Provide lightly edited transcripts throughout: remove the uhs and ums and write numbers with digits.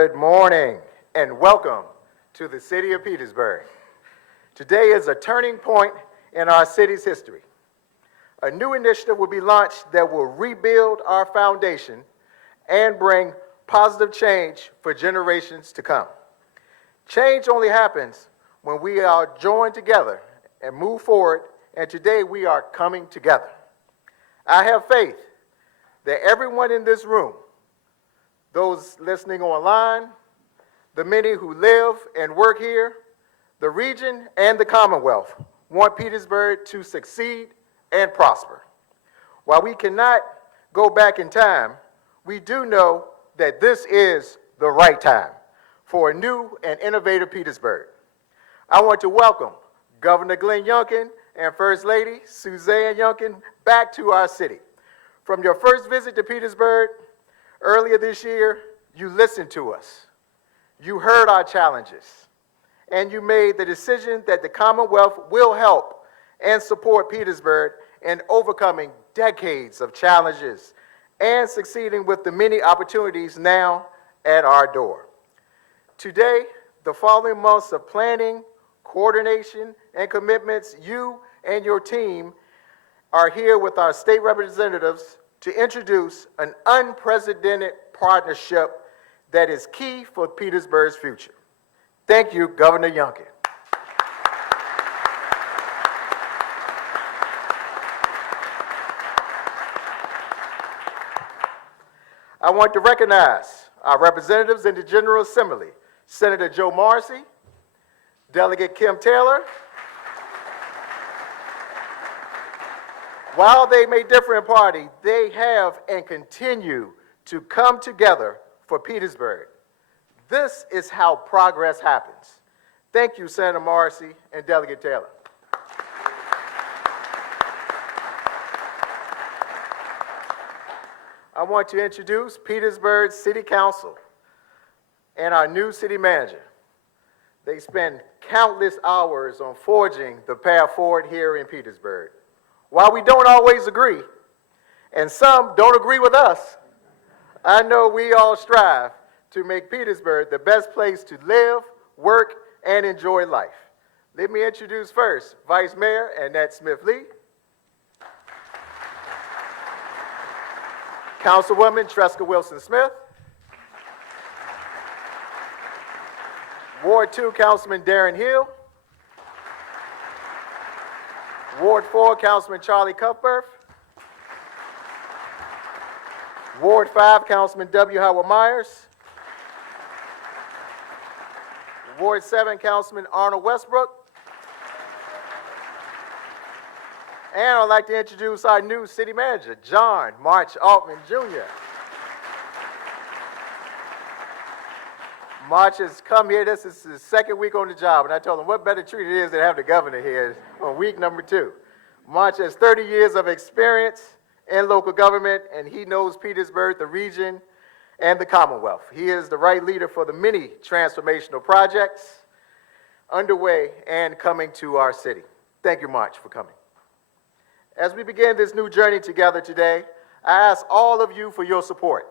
Good morning and welcome to the city of Petersburg. Today is a turning point in our city's history. A new initiative will be launched that will rebuild our foundation and bring positive change for generations to come. Change only happens when we are joined together and move forward, and today we are coming together. I have faith that everyone in this room, those listening online, the many who live and work here, the region and the Commonwealth want Petersburg to succeed and prosper. While we cannot go back in time, we do know that this is the right time for a new and innovative Petersburg. I want to welcome Governor Glenn Youngkin and First Lady Suzanne Youngkin back to our city. From your first visit to Petersburg earlier this year, you listened to us. You heard our challenges, and you made the decision that the Commonwealth will help and support Petersburg in overcoming decades of challenges and succeeding with the many opportunities now at our door. Today, the following months of planning, coordination, and commitments, you and your team are here with our state representatives to introduce an unprecedented partnership that is key for Petersburg's future. Thank you, Governor Youngkin. I want to recognize our representatives in the General Assembly, Senator Joe Morrissey, Delegate Kim Taylor. While they may differ in party, they have and continue to come together for Petersburg. This is how progress happens. Thank you, Senator Morrissey and Delegate Taylor. I want to introduce Petersburg City Council and our new city manager. They spend countless hours on forging the path forward here in Petersburg. While we don't always agree, and some don't agree with us, I know we all strive to make Petersburg the best place to live, work, and enjoy life. Let me introduce first Vice Mayor Annette Smith-Lee, Councilwoman Tresca Wilson-Smith, Ward 2 Councilman Darren Hill, Ward 4 Councilman Charlie Cuthbert, Ward 5 Councilman W. Howard Myers, Ward 7 Councilman Arnold Westbrook, and I'd like to introduce our new city manager, John March Altman Jr. March has come here, this is his second week on the job, and I told him what better treat it is than have the governor here on week number 2. March has 30 years of experience in local government, and he knows Petersburg, the region, and the Commonwealth. He is the right leader for the many transformational projects underway and coming to our city. Thank you, March, for coming. As we begin this new journey together today, I ask all of you for your support.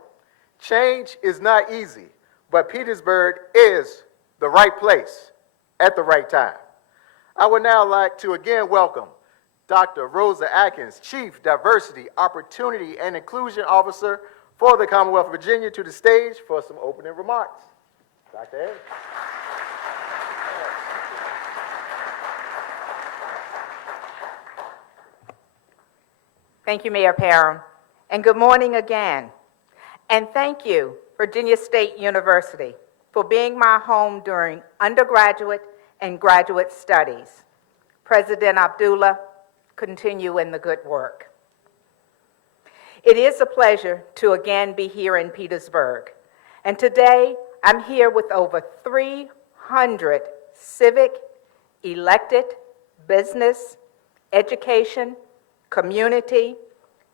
Change is not easy, but Petersburg is the right place at the right time. I would now like to again welcome Dr. Rosa Atkins, Chief Diversity, Opportunity, and Inclusion Officer for the Commonwealth of Virginia, to the stage for some opening remarks. Dr. Atkins. Thank you, Mayor Parham, and good morning again. And thank you, Virginia State University, for being my home during undergraduate and graduate studies. President Abdullah, continue in the good work. It is a pleasure to again be here in Petersburg, and today I'm here with over 300 civic, elected, business, education, community,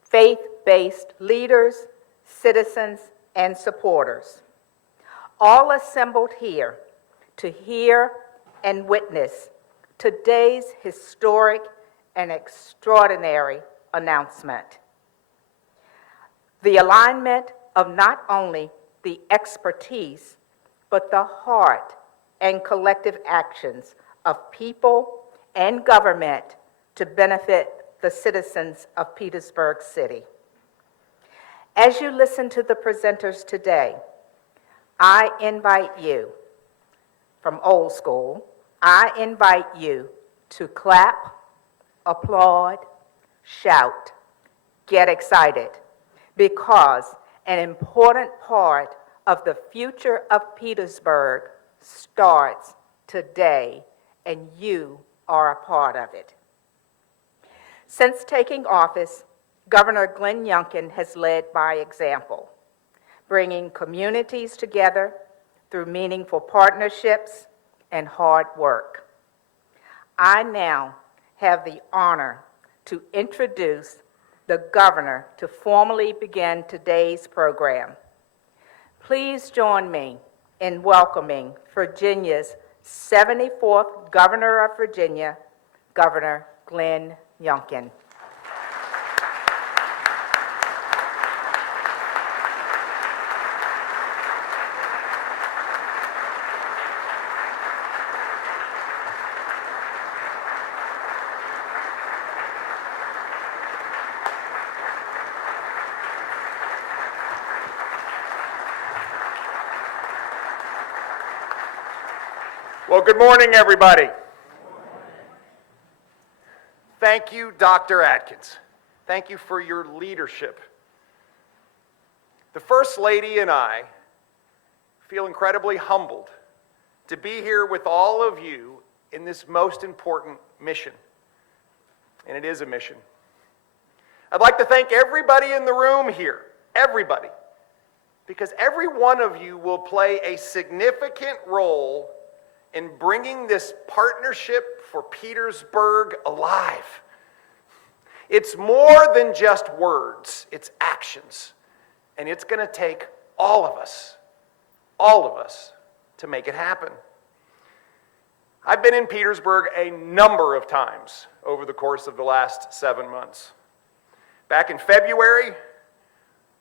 faith-based leaders, citizens, and supporters, all assembled here to hear and witness today's historic and extraordinary announcement. The alignment of not only the expertise, but the heart and collective actions of people and government to benefit the citizens of Petersburg City. As you listen to the presenters today, I invite you, from old school, I invite you to clap, applaud, shout, get excited, because an important part of the future of Petersburg starts today, and you are a part of it. Since taking office, Governor Glenn Youngkin has led by example, bringing communities together through meaningful partnerships and hard work. I now have the honor to introduce the governor to formally begin today's program. Please join me in welcoming Virginia's 74th Governor of Virginia, Governor Glenn Youngkin. Well, good morning, everybody. Thank you, Dr. Atkins. Thank you for your leadership. The First Lady and I feel incredibly humbled to be here with all of you in this most important mission. And it is a mission. I'd like to thank everybody in the room here, everybody, because every one of you will play a significant role in bringing this partnership for Petersburg alive. It's more than just words, it's actions. And it's going to take all of us, to make it happen. I've been in Petersburg a number of times over the course of the last 7 months. Back in February,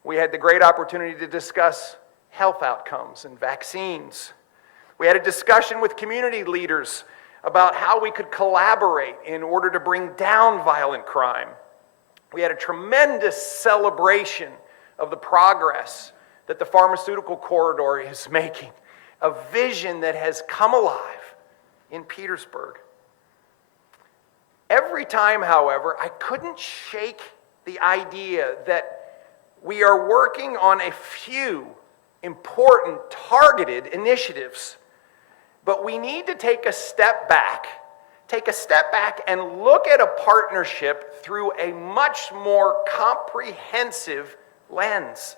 we had the great opportunity to discuss health outcomes and vaccines. We had a discussion with community leaders about how we could collaborate in order to bring down violent crime. We had a tremendous celebration of the progress that the pharmaceutical corridor is making, a vision that has come alive in Petersburg. Every time, however, I couldn't shake the idea that we are working on a few important, targeted initiatives. But we need to take a step back and look at a partnership through a much more comprehensive lens.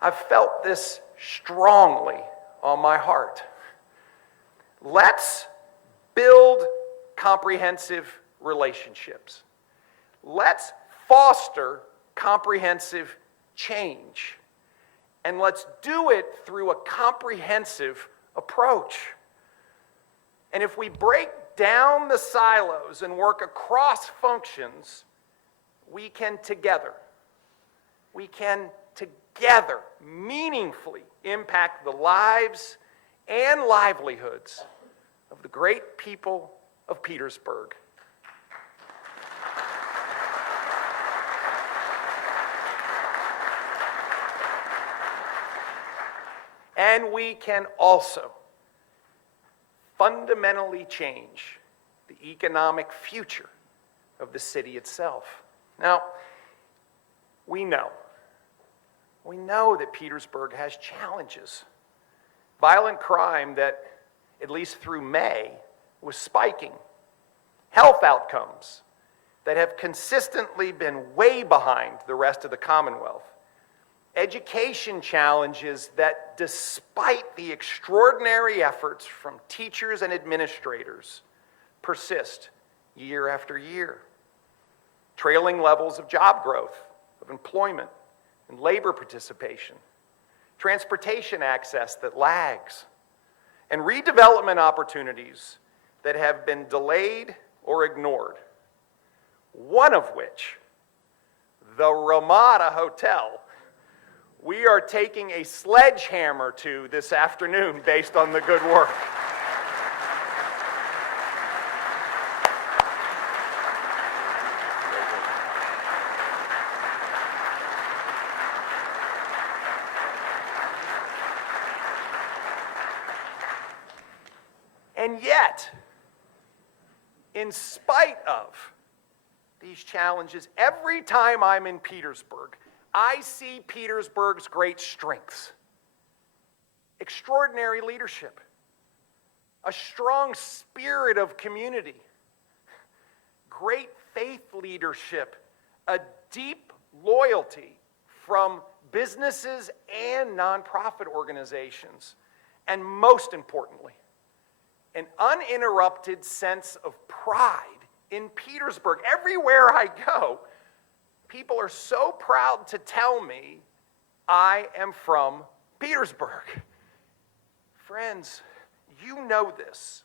I've felt this strongly on my heart. Let's build comprehensive relationships. Let's foster comprehensive change. And let's do it through a comprehensive approach. And if we break down the silos and work across functions, we can together meaningfully impact the lives and livelihoods of the great people of Petersburg. And we can also fundamentally change the economic future of the city itself. Now, we know that Petersburg has challenges. Violent crime that, at least through May, was spiking. Health outcomes that have consistently been way behind the rest of the Commonwealth. Education challenges that, despite the extraordinary efforts from teachers and administrators, persist year after year. Trailing levels of job growth, of employment, and labor participation. Transportation access that lags. And redevelopment opportunities that have been delayed or ignored. One of which, the Ramada Hotel, we are taking a sledgehammer to this afternoon based on the good work. And yet, in spite of these challenges, every time I'm in Petersburg, I see Petersburg's great strengths. Extraordinary leadership, a strong spirit of community, great faith leadership, a deep loyalty from businesses and nonprofit organizations, and most importantly, an uninterrupted sense of pride in Petersburg. Everywhere I go, people are so proud to tell me I am from Petersburg. Friends, you know this.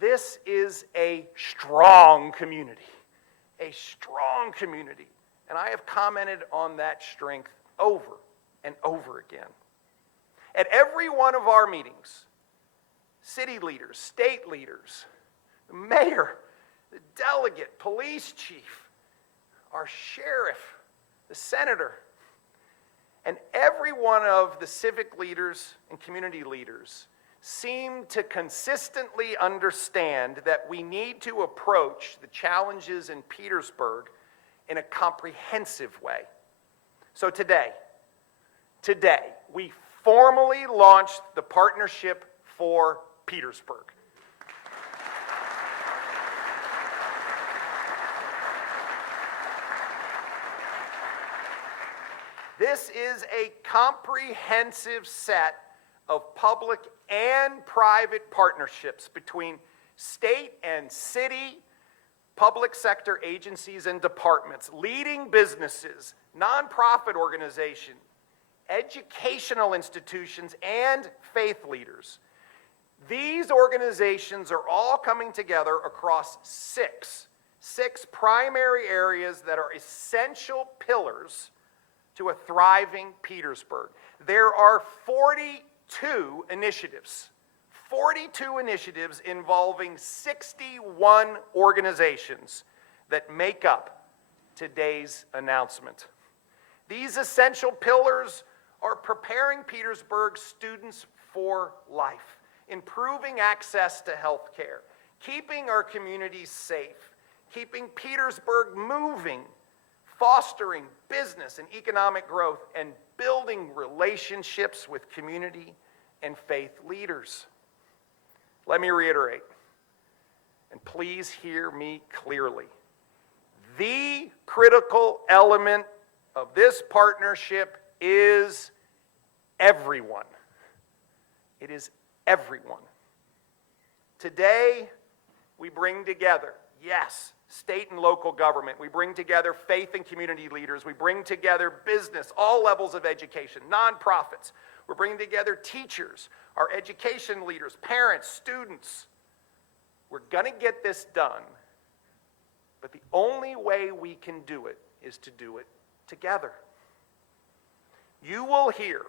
This is a strong community, a strong community. And I have commented on that strength over and over again. At every one of our meetings, city leaders, state leaders, the mayor, the delegate, police chief, our sheriff, the senator, and every one of the civic leaders and community leaders seem to consistently understand that we need to approach the challenges in Petersburg in a comprehensive way. So today, we formally launched the Partnership for Petersburg. This is a comprehensive set of public and private partnerships between state and city, public sector agencies and departments, leading businesses, nonprofit organizations, educational institutions, and faith leaders. These organizations are all coming together across six primary areas that are essential pillars to a thriving Petersburg. There are 42 initiatives involving 61 organizations that make up today's announcement. These essential pillars are preparing Petersburg students for life, improving access to health care, keeping our communities safe, keeping Petersburg moving, fostering business and economic growth, and building relationships with community and faith leaders. Let me reiterate, and please hear me clearly. The critical element of this partnership is everyone. It is everyone. Today, we bring together, yes, state and local government. We bring together faith and community leaders. We bring together business, all levels of education, nonprofits. We're bringing together teachers, our education leaders, parents, students. We're going to get this done, but the only way we can do it is to do it together. You will hear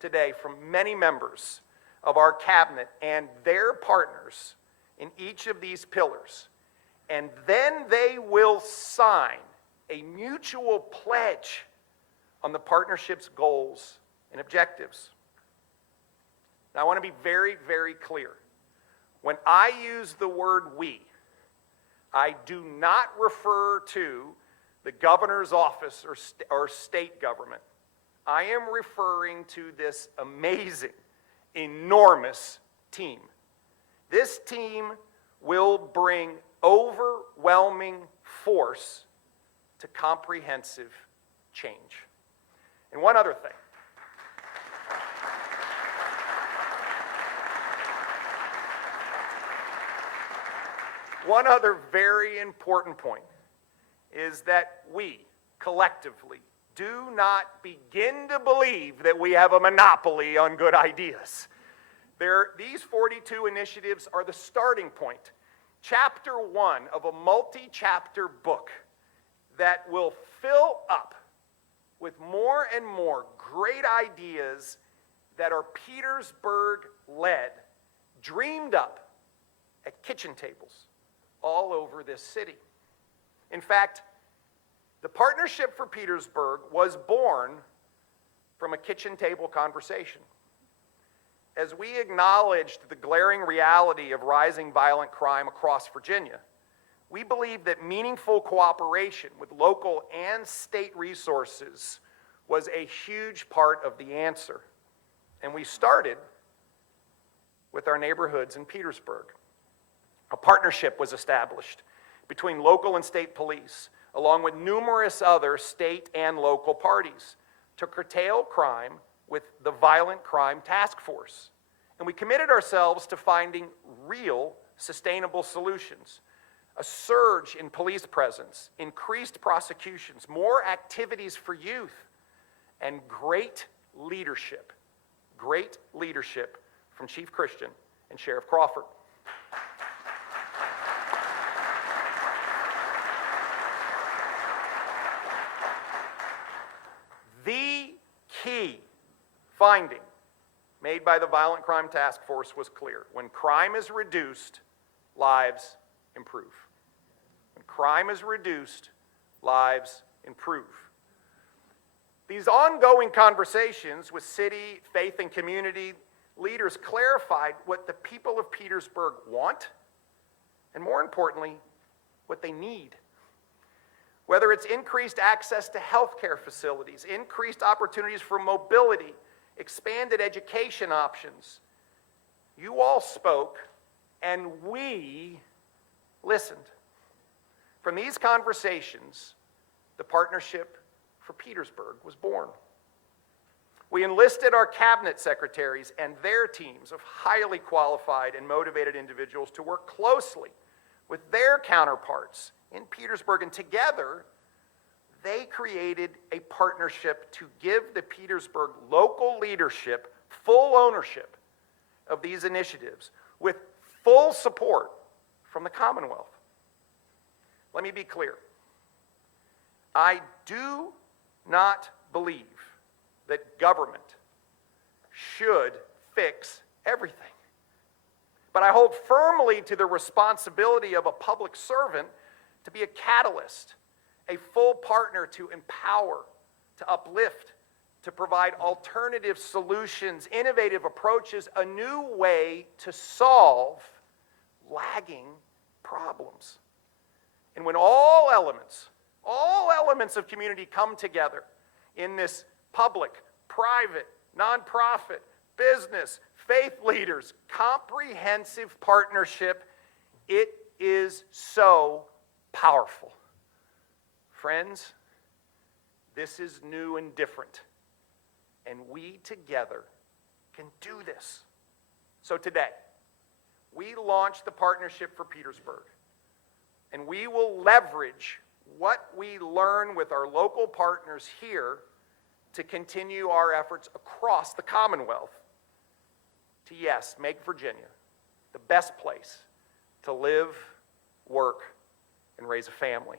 today from many members of our cabinet and their partners in each of these pillars, and then they will sign a mutual pledge on the partnership's goals and objectives. Now, I want to be very, very clear. When I use the word we, I do not refer to the governor's office or state government. I am referring to this amazing, enormous team. This team will bring overwhelming force to comprehensive change. And one other thing. One other very important point is that we, collectively, do not begin to believe that we have a monopoly on good ideas. These 42 initiatives are the starting point. Chapter 1 of a multi-chapter book that will fill up with more and more great ideas that are Petersburg-led, dreamed up at kitchen tables all over this city. In fact, the Partnership for Petersburg was born from a kitchen table conversation. As we acknowledged the glaring reality of rising violent crime across Virginia, we believe that meaningful cooperation with local and state resources was a huge part of the answer. And we started with our neighborhoods in Petersburg. A partnership was established between local and state police, along with numerous other state and local parties, to curtail crime with the Violent Crime Task Force. And we committed ourselves to finding real, sustainable solutions. A surge in police presence, increased prosecutions, more activities for youth, and great leadership from Chief Christian and Sheriff Crawford. The key finding made by the Violent Crime Task Force was clear. When crime is reduced, lives improve. When crime is reduced, lives improve. These ongoing conversations with city, faith, and community leaders clarified what the people of Petersburg want, and more importantly, what they need. Whether it's increased access to healthcare facilities, increased opportunities for mobility, expanded education options, you all spoke and we listened. From these conversations, the Partnership for Petersburg was born. We enlisted our cabinet secretaries and their teams of highly qualified and motivated individuals to work closely with their counterparts in Petersburg, and together they created a partnership to give the Petersburg local leadership full ownership of these initiatives with full support from the Commonwealth. Let me be clear. I do not believe that government should fix everything. But I hold firmly to the responsibility of a public servant to be a catalyst, a full partner to empower, to uplift, to provide alternative solutions, innovative approaches, a new way to solve lagging problems. And when all elements of community come together in this public, private, nonprofit, business, faith leaders, comprehensive partnership, it is so powerful. Friends, this is new and different, and we together can do this. So today, we launch the Partnership for Petersburg, and we will leverage what we learn with our local partners here to continue our efforts across the Commonwealth to, yes, make Virginia the best place to live, work, and raise a family.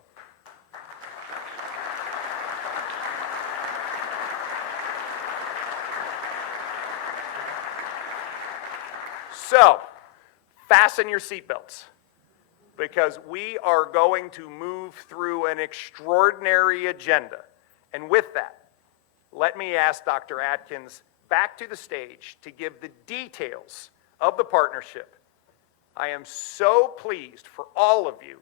So, fasten your seatbelts, because we are going to move through an extraordinary agenda. And with that, let me ask Dr. Atkins back to the stage to give the details of the partnership. I am so pleased for all of you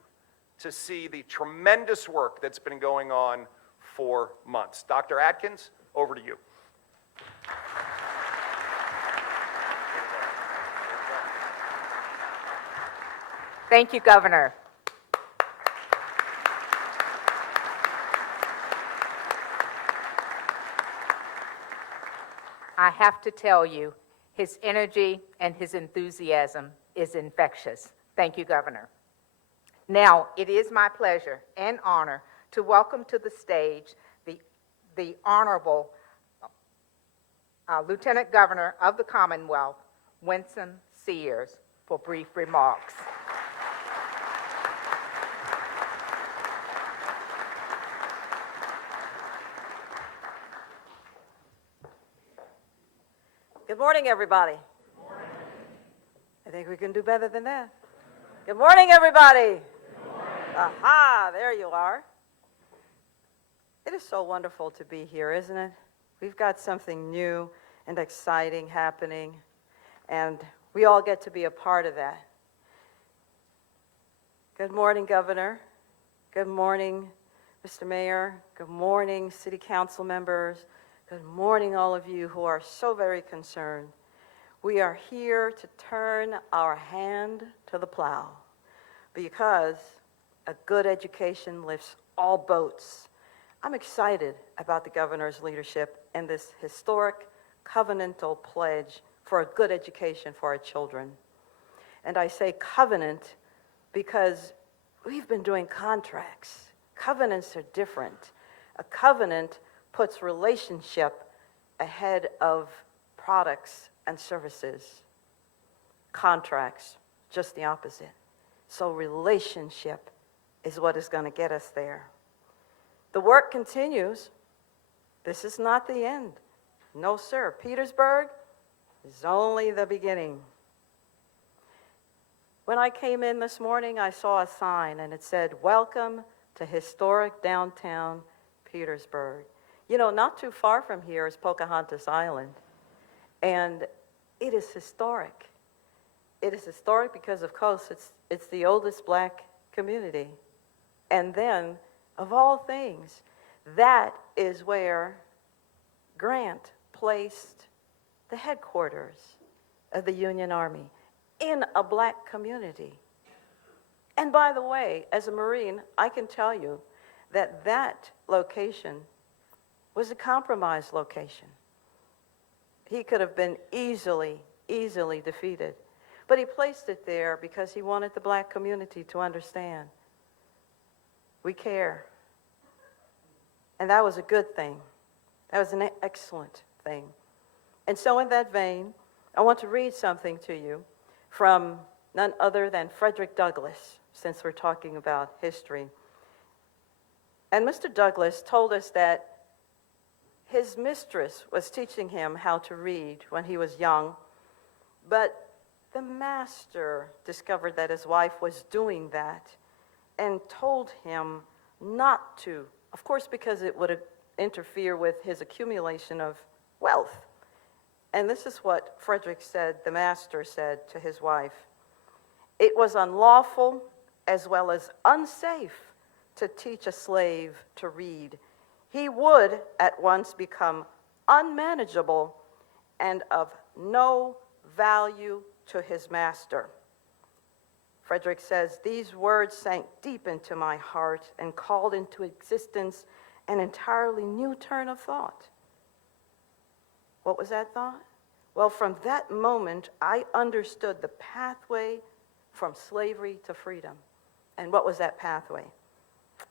to see the tremendous work that's been going on for months. Dr. Atkins, over to you. Thank you, Governor. I have to tell you, his energy and his enthusiasm is infectious. Thank you, Governor. Now, it is my pleasure and honor to welcome to the stage the Honorable Lieutenant Governor of the Commonwealth, Winsome Sears, for brief remarks. Good morning, everybody. Good morning. I think we can do better than that. Good morning, everybody. Good morning. Aha, there you are. It is so wonderful to be here, isn't it? We've got something new and exciting happening, and we all get to be a part of that. Good morning, Governor. Good morning, Mr. Mayor. Good morning, City Council members. Good morning, all of you who are so very concerned. We are here to turn our hand to the plow because a good education lifts all boats. I'm excited about the governor's leadership and this historic covenantal pledge for a good education for our children. And I say covenant because we've been doing contracts. Covenants are different. A covenant puts relationship ahead of products and services. Contracts, just the opposite. So relationship is what is going to get us there. The work continues. This is not the end. No, sir. Petersburg is only the beginning. When I came in this morning, I saw a sign, and it said, "Welcome to historic downtown Petersburg." You know, not too far from here is Pocahontas Island, and it is historic. It is historic because, of course, it's the oldest black community. And then, of all things, that is where Grant placed the headquarters of the Union Army, in a black community. And by the way, as a Marine, I can tell you that that location was a compromised location. He could have been easily defeated. But he placed it there because he wanted the black community to understand we care. And that was a good thing. That was an excellent thing. And so in that vein, I want to read something to you from none other than Frederick Douglass, since we're talking about history. And Mr. Douglass told us that his mistress was teaching him how to read when he was young, but the master discovered that his wife was doing that and told him not to, of course, because it would interfere with his accumulation of wealth. And this is what Frederick said, the master said to his wife: "It was unlawful as well as unsafe to teach a slave to read. He would at once become unmanageable and of no value to his master." Frederick says, "These words sank deep into my heart and called into existence an entirely new turn of thought." What was that thought? Well, from that moment, I understood the pathway from slavery to freedom. And what was that pathway?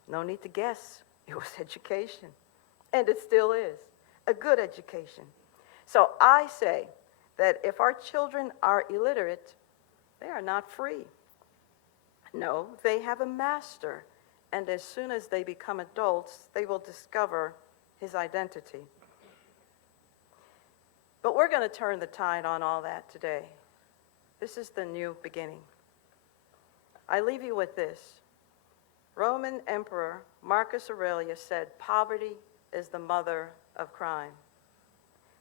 No need to guess. It was education. And it still is. A good education. So I say that if our children are illiterate, they are not free. No, they have a master. And as soon as they become adults, they will discover his identity. But we're going to turn the tide on all that today. This is the new beginning. I leave you with this. Roman Emperor Marcus Aurelius said, "Poverty is the mother of crime."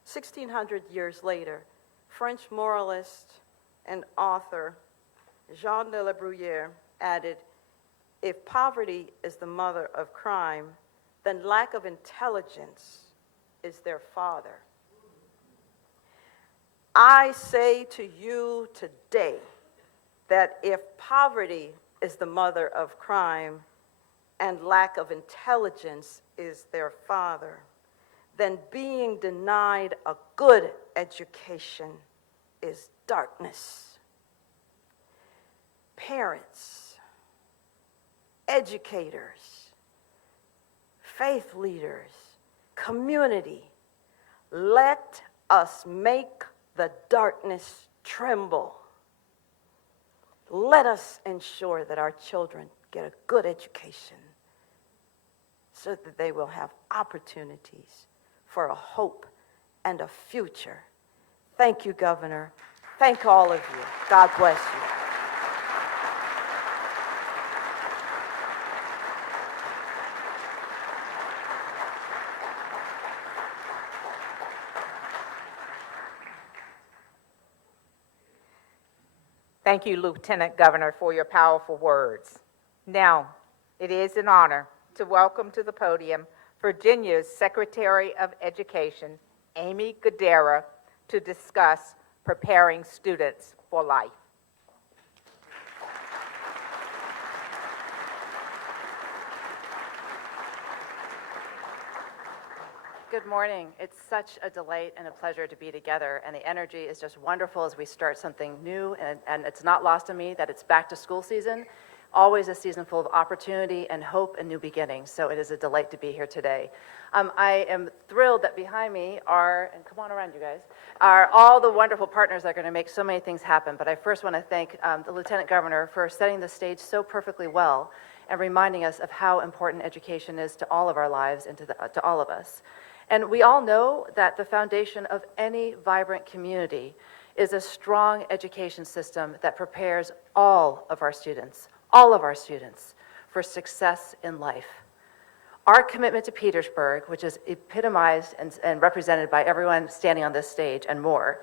1,600 years later, French moralist and author Jean de la Bruyère added, "If poverty is the mother of crime, then lack of intelligence is their father." I say to you today that if poverty is the mother of crime and lack of intelligence is their father, then being denied a good education is darkness. Parents, educators, faith leaders, community, let us make the darkness tremble. Let us ensure that our children get a good education so that they will have opportunities for a hope and a future. Thank you, Governor. Thank all of you. God bless you. Thank you, Lieutenant Governor, for your powerful words. Now, it is an honor to welcome to the podium Virginia's Secretary of Education, Amy Godera, to discuss preparing students for life. Good morning. It's such a delight and a pleasure to be together, and the energy is just wonderful as we start something new, and it's not lost on me that it's back to school season, always a season full of opportunity and hope and new beginnings, so it is a delight to be here today. I am thrilled that behind me are, and come on around you guys, are all the wonderful partners that are going to make so many things happen, but I first want to thank the Lieutenant Governor for setting the stage so perfectly well and reminding us of how important education is to all of our lives and to all of us. And we all know that the foundation of any vibrant community is a strong education system that prepares all of our students, for success in life. Our commitment to Petersburg, which is epitomized and represented by everyone standing on this stage and more,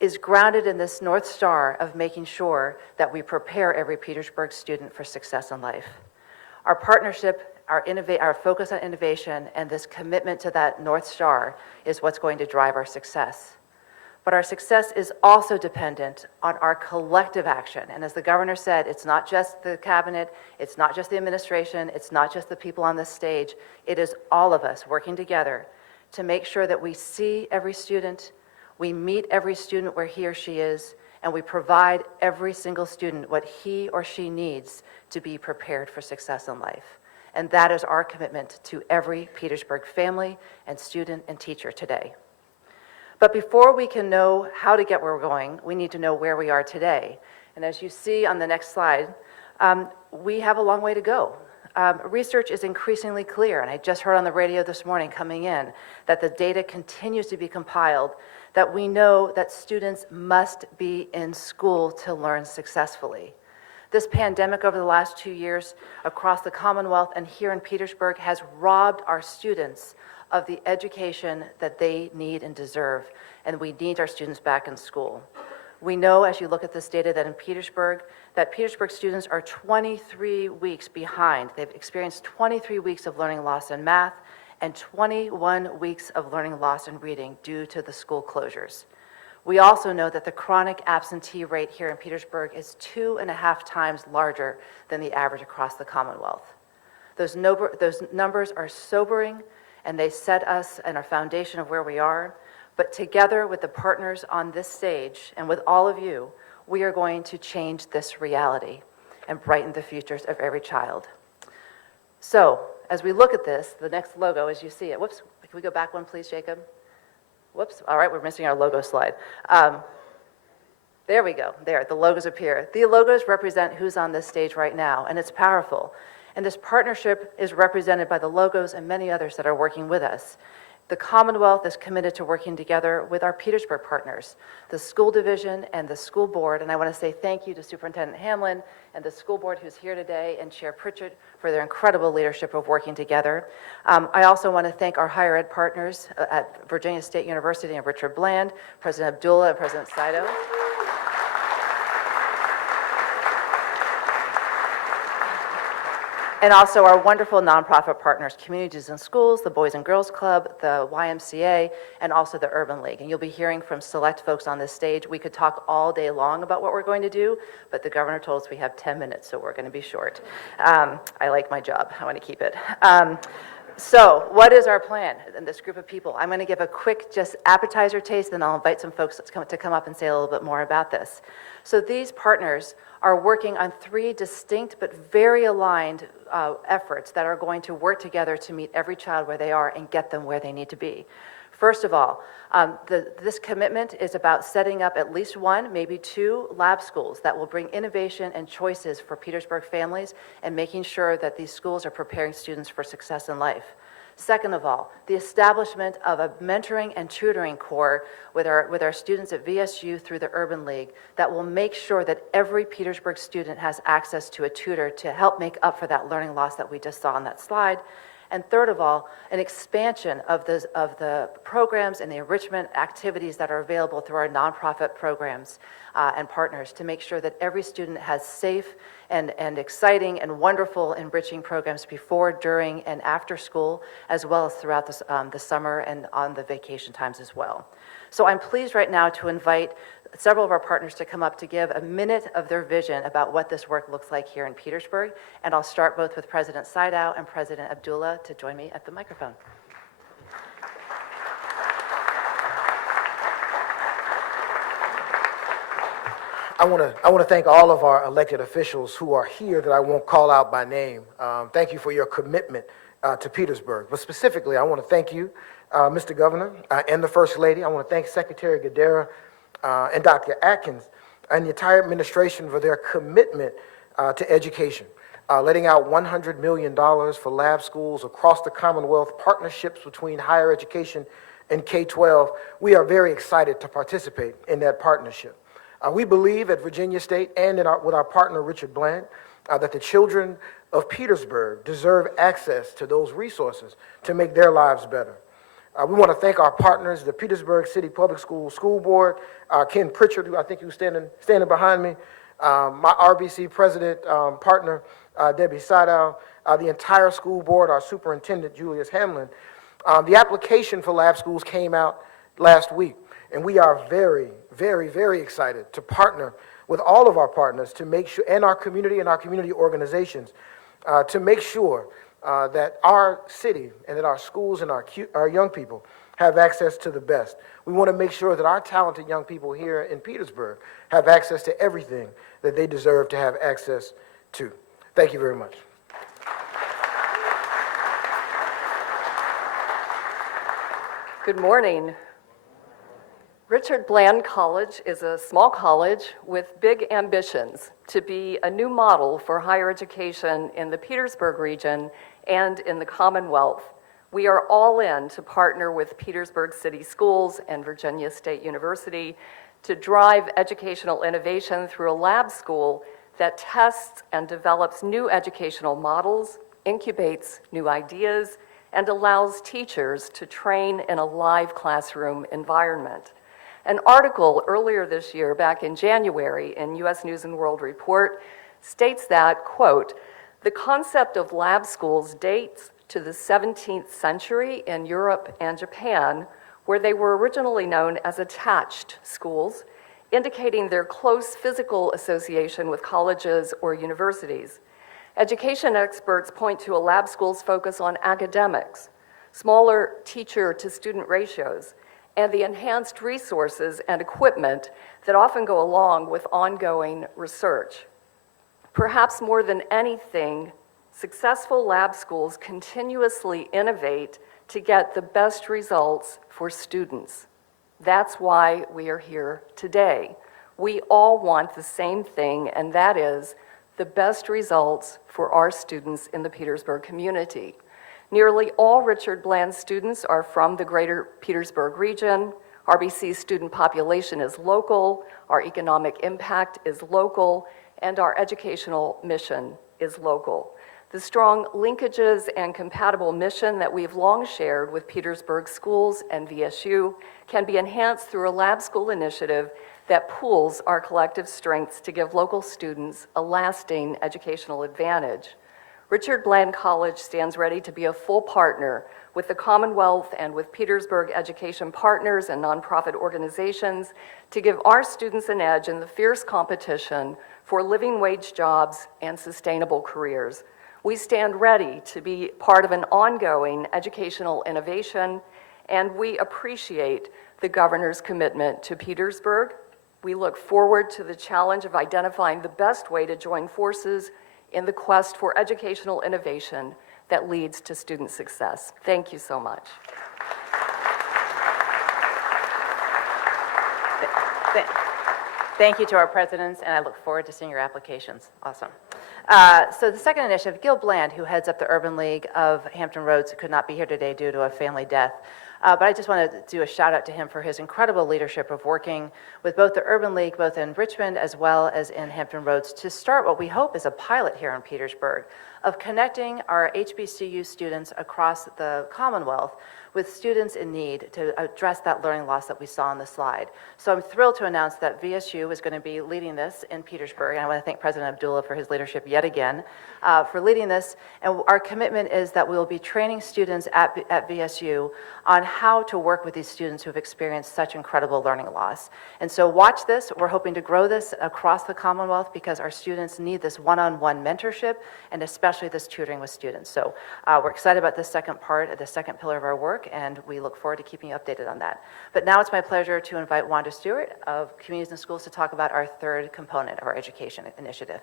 is grounded in this North Star of making sure that we prepare every Petersburg student for success in life. Our partnership, our focus on innovation, and this commitment to that North Star is what's going to drive our success. But our success is also dependent on our collective action. And as the governor said, it's not just the cabinet, it's not just the administration, it's not just the people on this stage, it is all of us working together to make sure that we see every student, we meet every student where he or she is, and we provide every single student what he or she needs to be prepared for success in life. And that is our commitment to every Petersburg family and student and teacher today. But before we can know how to get where we're going, we need to know where we are today. And as you see on the next slide, we have a long way to go. Research is increasingly clear, and I just heard on the radio this morning coming in that the data continues to be compiled, that we know that students must be in school to learn successfully. This pandemic over the last 2 years across the Commonwealth and here in Petersburg has robbed our students of the education that they need and deserve, and we need our students back in school. We know, as you look at this data, that Petersburg students are 23 weeks behind. They've experienced 23 weeks of learning loss in math and 21 weeks of learning loss in reading due to the school closures. We also know that the chronic absentee rate here in Petersburg is 2.5 times larger than the average across the Commonwealth. Those numbers are sobering, and they set us and our foundation of where we are. But together with the partners on this stage and with all of you, we are going to change this reality and brighten the futures of every child. So, as we look at this, the next logo, as you see it, whoops, can we go back one, please, Jacob? Whoops, all right, we're missing our logo slide. There we go, there, the logos appear. The logos represent who's on this stage right now, and it's powerful. And this partnership is represented by the logos and many others that are working with us. The Commonwealth is committed to working together with our Petersburg partners, the school division and the school board, and I want to say thank you to Superintendent Hamlin and the school board who's here today, and Chair Pritchett for their incredible leadership of working together. I also want to thank our higher ed partners at Virginia State University and Richard Bland, President Abdullah and President Saito. And also our wonderful nonprofit partners, Communities and Schools, the Boys and Girls Club, the YMCA, and also the Urban League. And you'll be hearing from select folks on this stage. We could talk all day long about what we're going to do, but the governor told us we have 10 minutes, so we're going to be short. I like my job. I want to keep it. So what is our plan in this group of people? I'm going to give a quick just appetizer taste, then I'll invite some folks to come up and say a little bit more about this. So these partners are working on 3 distinct but very aligned efforts that are going to work together to meet every child where they are and get them where they need to be. First of all, this commitment is about setting up at least 1, maybe 2 lab schools that will bring innovation and choices for Petersburg families and making sure that these schools are preparing students for success in life. Second of all, the establishment of a mentoring and tutoring corps with our students at VSU through the Urban League that will make sure that every Petersburg student has access to a tutor to help make up for that learning loss that we just saw on that slide. And third of all, an expansion of the programs and the enrichment activities that are available through our nonprofit programs and partners to make sure that every student has safe and exciting and wonderful enriching programs before, during, and after school, as well as throughout the summer and on the vacation times as well. So I'm pleased right now to invite several of our partners to come up to give a minute of their vision about what this work looks like here in Petersburg. And I'll start both with President Saidow and President Abdullah to join me at the microphone. I want to thank all of our elected officials who are here that I won't call out by name. Thank you for your commitment to Petersburg. But specifically, I want to thank you, Mr. Governor, and the First Lady. I want to thank Secretary Gadara and Dr. Atkins and the entire administration for their commitment to education, letting out $100 million for lab schools across the Commonwealth, partnerships between higher education and K-12. We are very excited to participate in that partnership. We believe at Virginia State and with our partner Richard Bland that the children of Petersburg deserve access to those resources to make their lives better. We want to thank our partners, the Petersburg City Public Schools School Board, Ken Pritchard, who I think who's standing behind me, my RBC president partner, Debbie Saidow, the entire school board, our superintendent, Julius Hamlin. The application for lab schools came out last week, and we are very, very, very excited to partner with all of our partners to make sure, and our community organizations, to make sure that our city and that our schools and our young people have access to the best. We want to make sure that our talented young people here in Petersburg have access to everything that they deserve to have access to. Thank you very much. Good morning. Richard Bland College is a small college with big ambitions to be a new model for higher education in the Petersburg region and in the Commonwealth. We are all in to partner with Petersburg City Schools and Virginia State University to drive educational innovation through a lab school that tests and develops new educational models, incubates new ideas, and allows teachers to train in a live classroom environment. An article earlier this year, back in January, in U.S. News & World Report states that, quote, the concept of lab schools dates to the 17th century in Europe and Japan, where they were originally known as attached schools, indicating their close physical association with colleges or universities. Education experts point to a lab school's focus on academics, smaller teacher-to-student ratios, and the enhanced resources and equipment that often go along with ongoing research. Perhaps more than anything, successful lab schools continuously innovate to get the best results for students. That's why we are here today. We all want the same thing, and that is the best results for our students in the Petersburg community. Nearly all Richard Bland students are from the greater Petersburg region. RBC's student population is local, our economic impact is local, and our educational mission is local. The strong linkages and compatible mission that we've long shared with Petersburg schools and VSU can be enhanced through a lab school initiative that pools our collective strengths to give local students a lasting educational advantage. Richard Bland College stands ready to be a full partner with the Commonwealth and with Petersburg education partners and nonprofit organizations to give our students an edge in the fierce competition for living wage jobs and sustainable careers. We stand ready to be part of an ongoing educational innovation, and we appreciate the governor's commitment to Petersburg. We look forward to the challenge of identifying the best way to join forces in the quest for educational innovation that leads to student success. Thank you so much. Thank you to our presidents, and I look forward to seeing your applications. Awesome. So the second initiative, Gil Bland, who heads up the Urban League of Hampton Roads, could not be here today due to a family death. But I just want to do a shout out to him for his incredible leadership of working with both the Urban League, both in Richmond as well as in Hampton Roads, to start what we hope is a pilot here in Petersburg of connecting our HBCU students across the Commonwealth with students in need to address that learning loss that we saw on the slide. So I'm thrilled to announce that VSU is going to be leading this in Petersburg, and I want to thank President Abdullah for his leadership yet again for leading this. And our commitment is that we will be training students at VSU on how to work with these students who have experienced such incredible learning loss. And so watch this. We're hoping to grow this across the Commonwealth because our students need this one-on-one mentorship and especially this tutoring with students. So we're excited about this second part, the second pillar of our work, and we look forward to keeping you updated on that. But now it's my pleasure to invite Wanda Stewart of Communities and Schools to talk about our third component of our education initiative.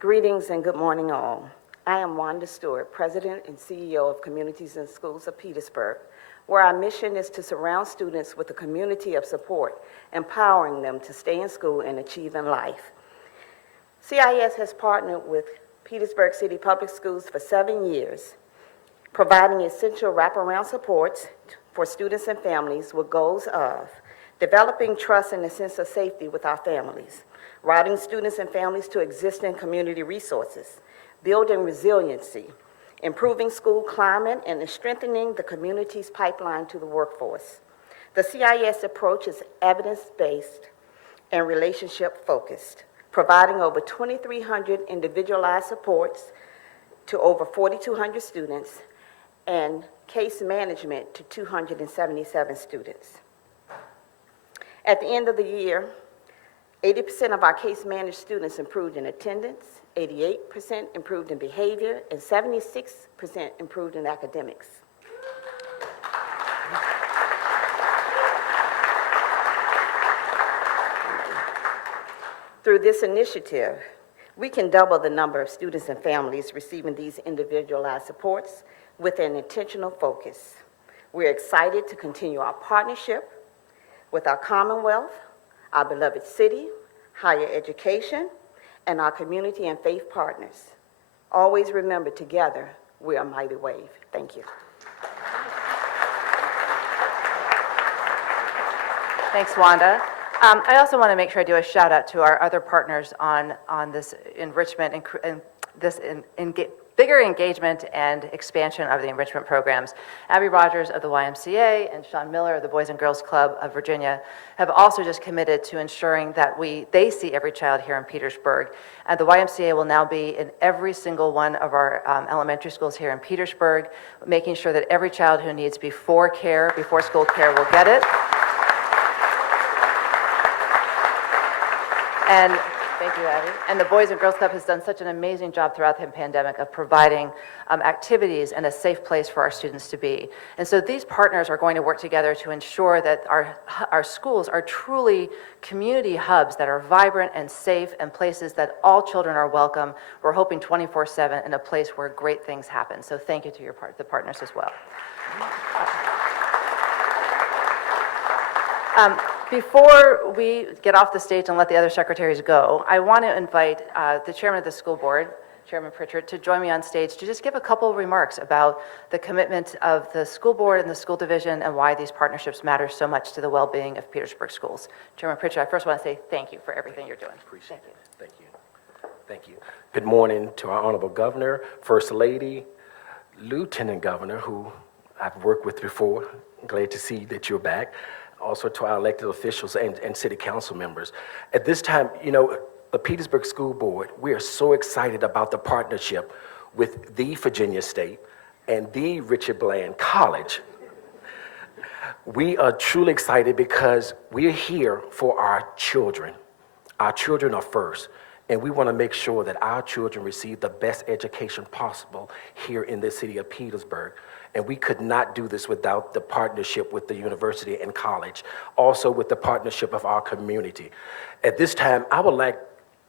Greetings and good morning all. I am Wanda Stewart, President and CEO of Communities and Schools of Petersburg, where our mission is to surround students with a community of support, empowering them to stay in school and achieve in life. CIS has partnered with Petersburg City Public Schools for 7 years, providing essential wraparound supports for students and families with goals of developing trust and a sense of safety with our families, routing students and families to existing community resources, building resiliency, improving school climate, and strengthening the community's pipeline to the workforce. The CIS approach is evidence-based and relationship-focused, providing over 2,300 individualized supports to over 4,200 students and case management to 277 students. At the end of the year, 80% of our case managed students improved in attendance, 88% improved in behavior, and 76% improved in academics. Through this initiative, we can double the number of students and families receiving these individualized supports with an intentional focus. We're excited to continue our partnership with our Commonwealth, our beloved city, higher education, and our community and faith partners. Always remember, together, we are a mighty wave. Thank you. Thanks, Wanda. I also want to make sure I do a shout out to our other partners on this enrichment and this bigger engagement and expansion of the enrichment programs. Abby Rogers of the YMCA and Sean Miller of the Boys and Girls Club of Virginia have also just committed to ensuring that they see every child here in Petersburg. The YMCA will now be in every single one of our elementary schools here in Petersburg, making sure that every child who needs before school care will get it. And thank you, Abby. And the Boys and Girls Club has done such an amazing job throughout the pandemic of providing activities and a safe place for our students to be. And so these partners are going to work together to ensure that our schools are truly community hubs that are vibrant and safe and places that all children are welcome. We're hoping 24/7 in a place where great things happen. So thank you to the partners as well. Before we get off the stage and let the other secretaries go, I want to invite the chairman of the school board, Chairman Pritchard, to join me on stage to just give a couple of remarks about the commitment of the school board and the school division and why these partnerships matter so much to the well-being of Petersburg schools. Chairman Pritchard, I first want to say thank you for everything you're doing. Appreciate it. Thank you. Thank you. Good morning to our Honorable Governor, First Lady, Lieutenant Governor, who I've worked with before. Glad to see that you're back. Also to our elected officials and city council members. At this time, the Petersburg School Board, we are so excited about the partnership with the Virginia State and the Richard Bland College. We are truly excited because we're here for our children. Our children are first, and we want to make sure that our children receive the best education possible here in the city of Petersburg. And we could not do this without the partnership with the university and college, also with the partnership of our community. At this time, I would like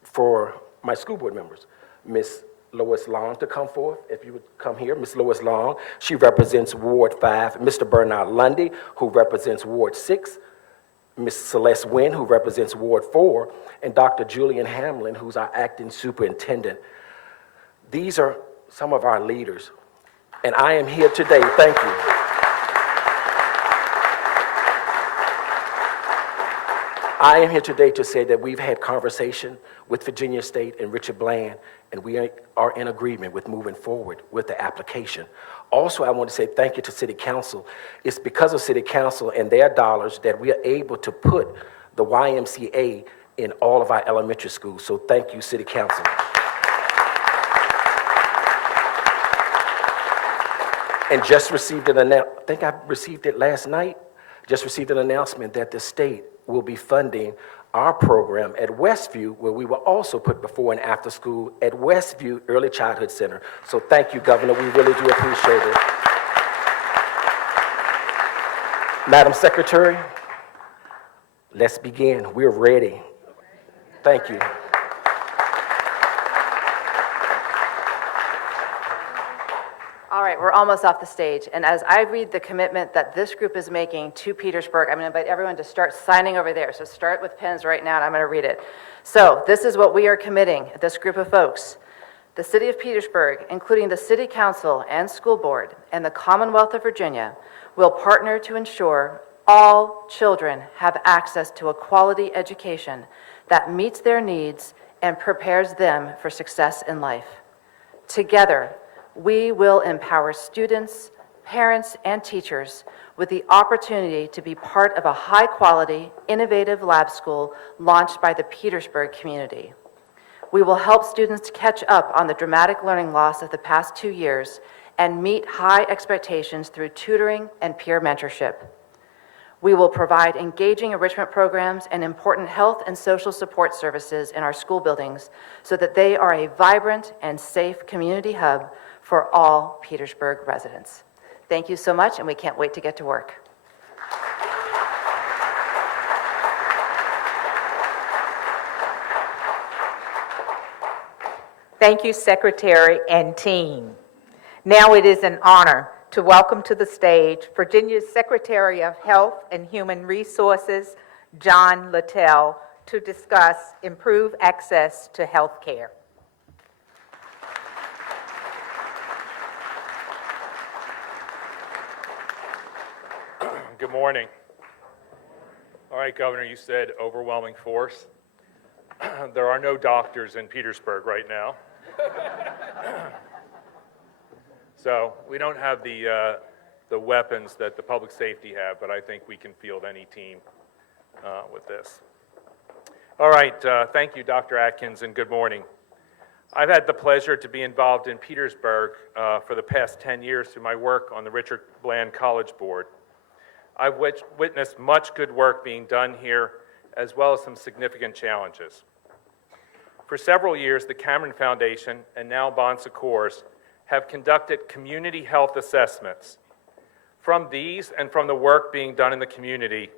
for my school board members, Ms. Lois Long to come forth. If you would come here, Ms. Lois Long. She represents Ward 5. Mr. Bernard Lundy, who represents Ward 6. Ms. Celeste Wynn, who represents Ward 4, and Dr. Julian Hamlin, who's our acting superintendent. These are some of our leaders, and I am here today, thank you. I am here today to say that we've had conversation with Virginia State and Richard Bland, and we are in agreement with moving forward with the application. Also, I want to say thank you to City Council. It's because of City Council and their dollars that we are able to put the YMCA in all of our elementary schools. So thank you, City Council. And just received an announcement, I think I received it last night, just received an announcement that the state will be funding our program at Westview, where we will also put before and after school at Westview Early Childhood Center. So thank you, Governor, we really do appreciate it. Madam Secretary, let's begin. We're ready. Thank you. All right, we're almost off the stage. And as I read the commitment that this group is making to Petersburg, I'm going to invite everyone to start signing over there. So start with pens right now, and I'm going to read it. So this is what we are committing, this group of folks. The City of Petersburg, including the City Council and School Board, and the Commonwealth of Virginia, will partner to ensure all children have access to a quality education that meets their needs and prepares them for success in life. Together, we will empower students, parents, and teachers with the opportunity to be part of a high-quality, innovative lab school launched by the Petersburg community. We will help students catch up on the dramatic learning loss of the past 2 years and meet high expectations through tutoring and peer mentorship. We will provide engaging enrichment programs and important health and social support services in our school buildings so that they are a vibrant and safe community hub for all Petersburg residents. Thank you so much, and we can't wait to get to work. Thank you, Secretary and team. Now it is an honor to welcome to the stage Virginia's Secretary of Health and Human Resources, John Littell, to discuss improved access to health care. Good morning. All right, Governor, you said overwhelming force. There are no doctors in Petersburg right now. So we don't have the weapons that the public safety have, but I think we can field any team with this. All right, thank you, Dr. Atkins, and good morning. I've had the pleasure to be involved in Petersburg for the past 10 years through my work on the Richard Bland College Board. I've witnessed much good work being done here, as well as some significant challenges. For several years, the Cameron Foundation, and now Bon Secours, have conducted community health assessments. From these and from the work being done in the community,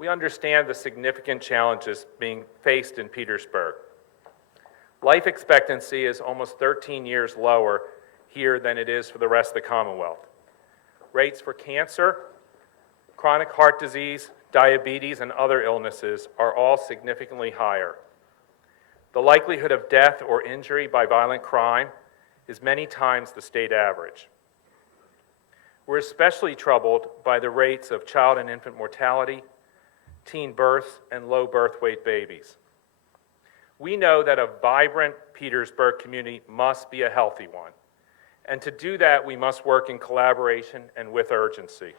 we understand the significant challenges being faced in Petersburg. Life expectancy is almost 13 years lower here than it is for the rest of the Commonwealth. Rates for cancer, chronic heart disease, diabetes, and other illnesses are all significantly higher. The likelihood of death or injury by violent crime is many times the state average. We're especially troubled by the rates of child and infant mortality, teen births, and low birth weight babies. We know that a vibrant Petersburg community must be a healthy one. And to do that, we must work in collaboration and with urgency.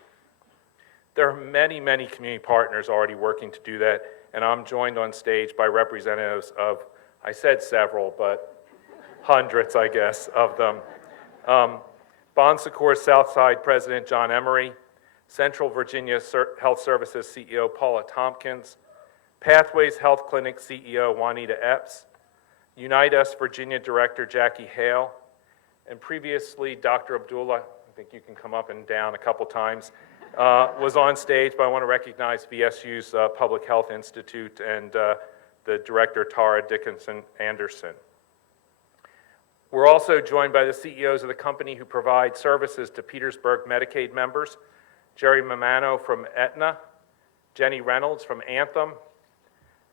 There are many, many community partners already working to do that, and I'm joined on stage by representatives of, I said several, but hundreds, I guess, of them. Bon Secours Southside President John Emery, Central Virginia Health Services CEO Paula Tompkins, Pathways Health Clinic CEO Juanita Epps, Unite Us Virginia Director Jackie Hale, and previously Dr. Abdullah, I think you can come up and down a couple times, was on stage, but I want to recognize VSU's Public Health Institute and the director, Tara Dickinson Anderson. We're also joined by the CEOs of the company who provide services to Petersburg Medicaid members, Jerry Mamano from Aetna, Jenny Reynolds from Anthem,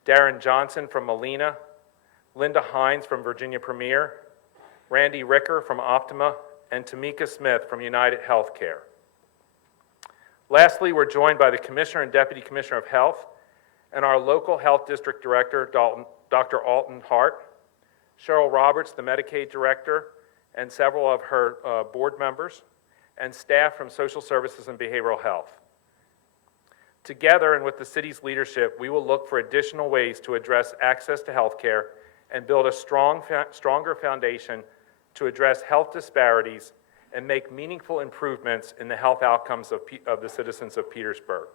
Darren Johnson from Molina, Linda Hines from Virginia Premier, Randy Ricker from Optima, and Tamika Smith from United Healthcare. Lastly, we're joined by the Commissioner and Deputy Commissioner of Health and our local health district director, Dr. Alton Hart, Cheryl Roberts, the Medicaid director, and several of her board members, and staff from Social Services and Behavioral Health. Together and with the city's leadership, we will look for additional ways to address access to health care and build a stronger foundation to address health disparities and make meaningful improvements in the health outcomes of the citizens of Petersburg.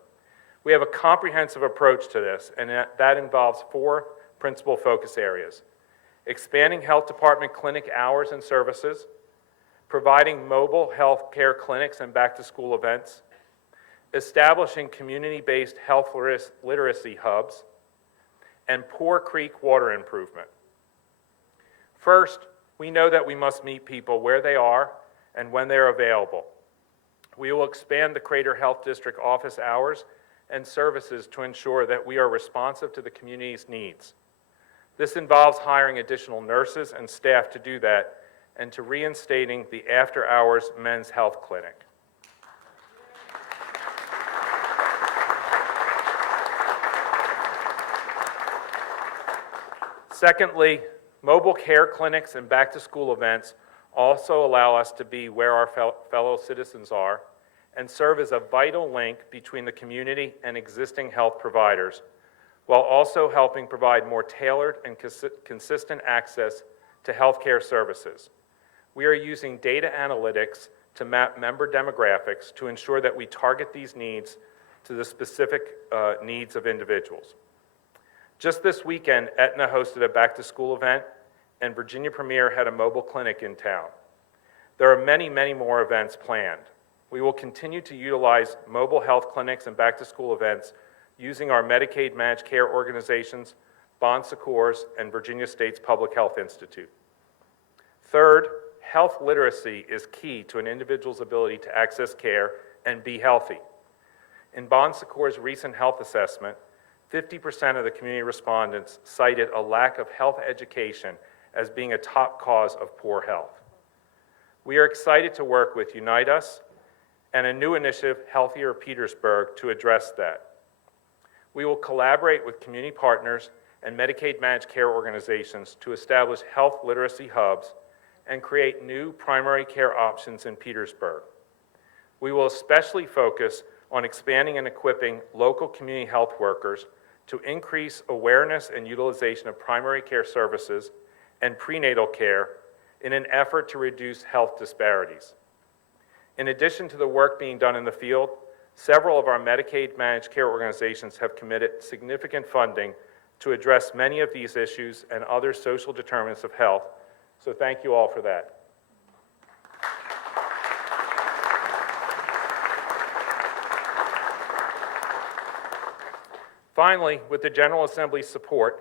We have a comprehensive approach to this, and that involves 4 principal focus areas: expanding health department clinic hours and services, providing mobile health care clinics and back-to-school events, establishing community-based health literacy hubs, and Poor Creek water improvement. First, we know that we must meet people where they are and when they're available. We will expand the Crater Health District office hours and services to ensure that we are responsive to the community's needs. This involves hiring additional nurses and staff to do that, and to reinstating the after-hours men's health clinic. Secondly, mobile care clinics and back-to-school events also allow us to be where our fellow citizens are and serve as a vital link between the community and existing health providers, while also helping provide more tailored and consistent access to healthcare services. We are using data analytics to map member demographics to ensure that we target these needs to the specific needs of individuals. Just this weekend, Aetna hosted a back-to-school event, and Virginia Premier had a mobile clinic in town. There are many, many more events planned. We will continue to utilize mobile health clinics and back-to-school events using our Medicaid managed care organizations, Bon Secours, and Virginia State's Public Health Institute. Third, health literacy is key to an individual's ability to access care and be healthy. In Bon Secours' recent health assessment, 50% of the community respondents cited a lack of health education as being a top cause of poor health. We are excited to work with Unite Us and a new initiative, Healthier Petersburg, to address that. We will collaborate with community partners and Medicaid managed care organizations to establish health literacy hubs and create new primary care options in Petersburg. We will especially focus on expanding and equipping local community health workers to increase awareness and utilization of primary care services and prenatal care in an effort to reduce health disparities. In addition to the work being done in the field, several of our Medicaid managed care organizations have committed significant funding to address many of these issues and other social determinants of health, so thank you all for that. Finally, with the General Assembly's support,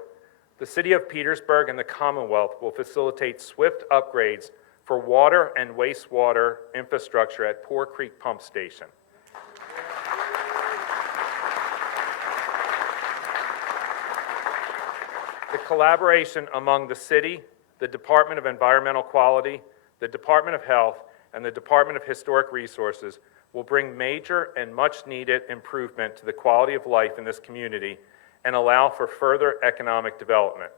the City of Petersburg and the Commonwealth will facilitate swift upgrades for water and wastewater infrastructure at Poor Creek Pump Station. The collaboration among the city, the Department of Environmental Quality, the Department of Health, and the Department of Historic Resources will bring major and much-needed improvement to the quality of life in this community and allow for further economic development.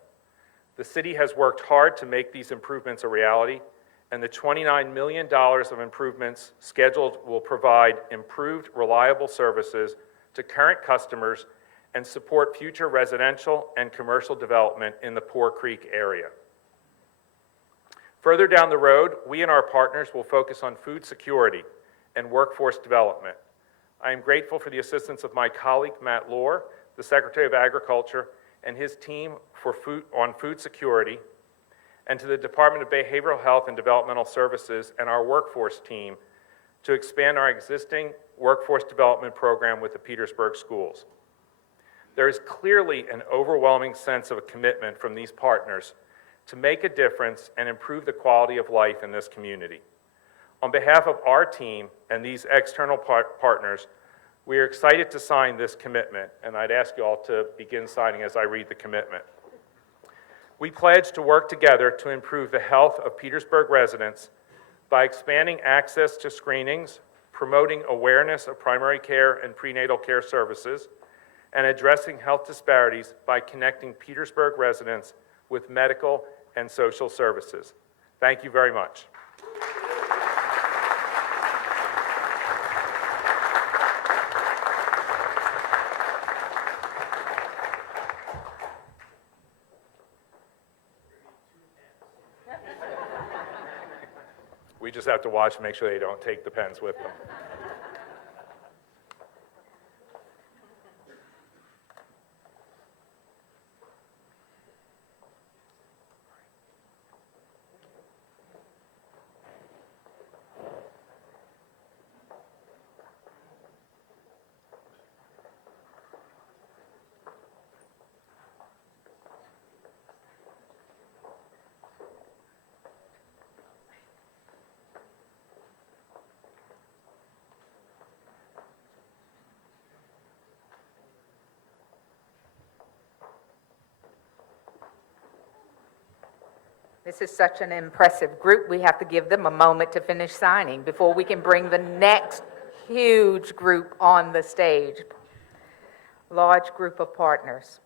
The city has worked hard to make these improvements a reality, and the $29 million of improvements scheduled will provide improved, reliable services to current customers and support future residential and commercial development in the Poor Creek area. Further down the road, we and our partners will focus on food security and workforce development. I am grateful for the assistance of my colleague, Matt Lohr, the Secretary of Agriculture, and his team on food security, and to the Department of Behavioral Health and Developmental Services and our workforce team to expand our existing workforce development program with the Petersburg schools. There is clearly an overwhelming sense of a commitment from these partners to make a difference and improve the quality of life in this community. On behalf of our team and these external partners, We are excited to sign this commitment, and I'd ask you all to begin signing as I read the commitment. We pledge to work together to improve the health of Petersburg residents by expanding access to screenings, promoting awareness of primary care and prenatal care services, and addressing health disparities by connecting Petersburg residents with medical and social services. Thank you very much. We just have to watch and make sure they don't take the pens with them. This is such an impressive group. We have to give them a moment to finish signing before we can bring the next huge group on the stage. Large group of partners.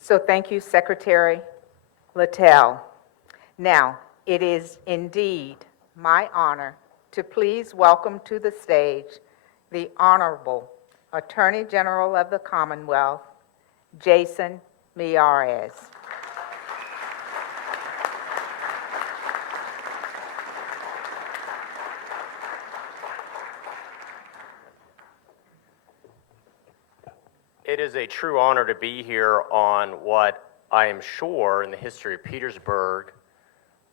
So thank you, Secretary Littell. Now, it is indeed my honor to please welcome to the stage the Honorable Attorney General of the Commonwealth, Jason Miyares. It is a true honor to be here on what I am sure in the history of Petersburg,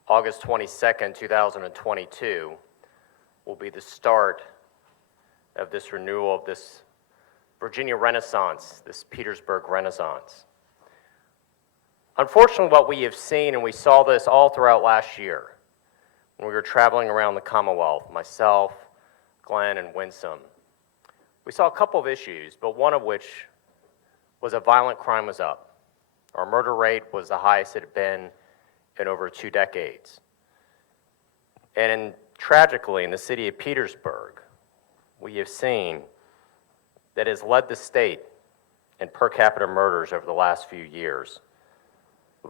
August 22nd, 2022, will be the start of this renewal of this Virginia Renaissance, this Petersburg Renaissance. Unfortunately, what we have seen, and we saw this all throughout last year, when we were traveling around the Commonwealth, myself, Glenn, and Winsome, we saw a couple of issues, but one of which was that violent crime was up. Our murder rate was the highest it had been in over 2 decades. And tragically, in the city of Petersburg, we have seen that has led the state in per capita murders over the last few years.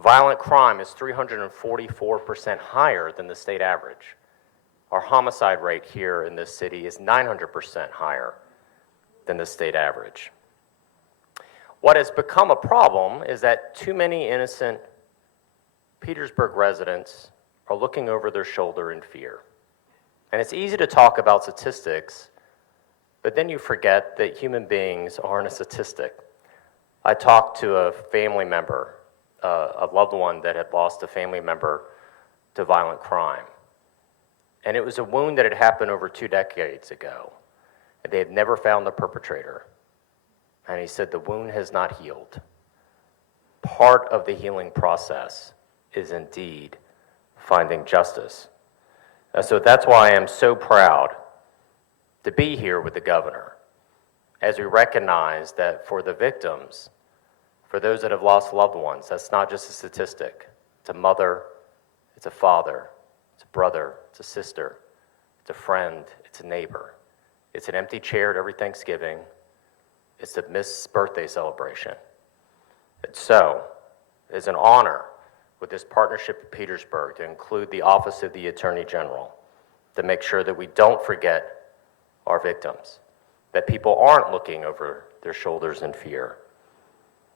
Violent crime is 344% higher than the state average. Our homicide rate here in this city is 900% higher than the state average. What has become a problem is that too many innocent Petersburg residents are looking over their shoulder in fear. And it's easy to talk about statistics, but then you forget that human beings aren't a statistic. I talked to a family member, a loved one that had lost a family member to violent crime. And it was a wound that had happened over 2 decades ago. And they had never found the perpetrator. And he said the wound has not healed. Part of the healing process is indeed finding justice. And so that's why I am so proud to be here with the governor as we recognize that for the victims, for those that have lost loved ones, that's not just a statistic. It's a mother, it's a father, it's a brother, it's a sister, it's a friend, it's a neighbor. It's an empty chair at every Thanksgiving. It's a missed birthday celebration. And so, it is an honor with this partnership in Petersburg to include the Office of the Attorney General to make sure that we don't forget our victims, that people aren't looking over their shoulders in fear.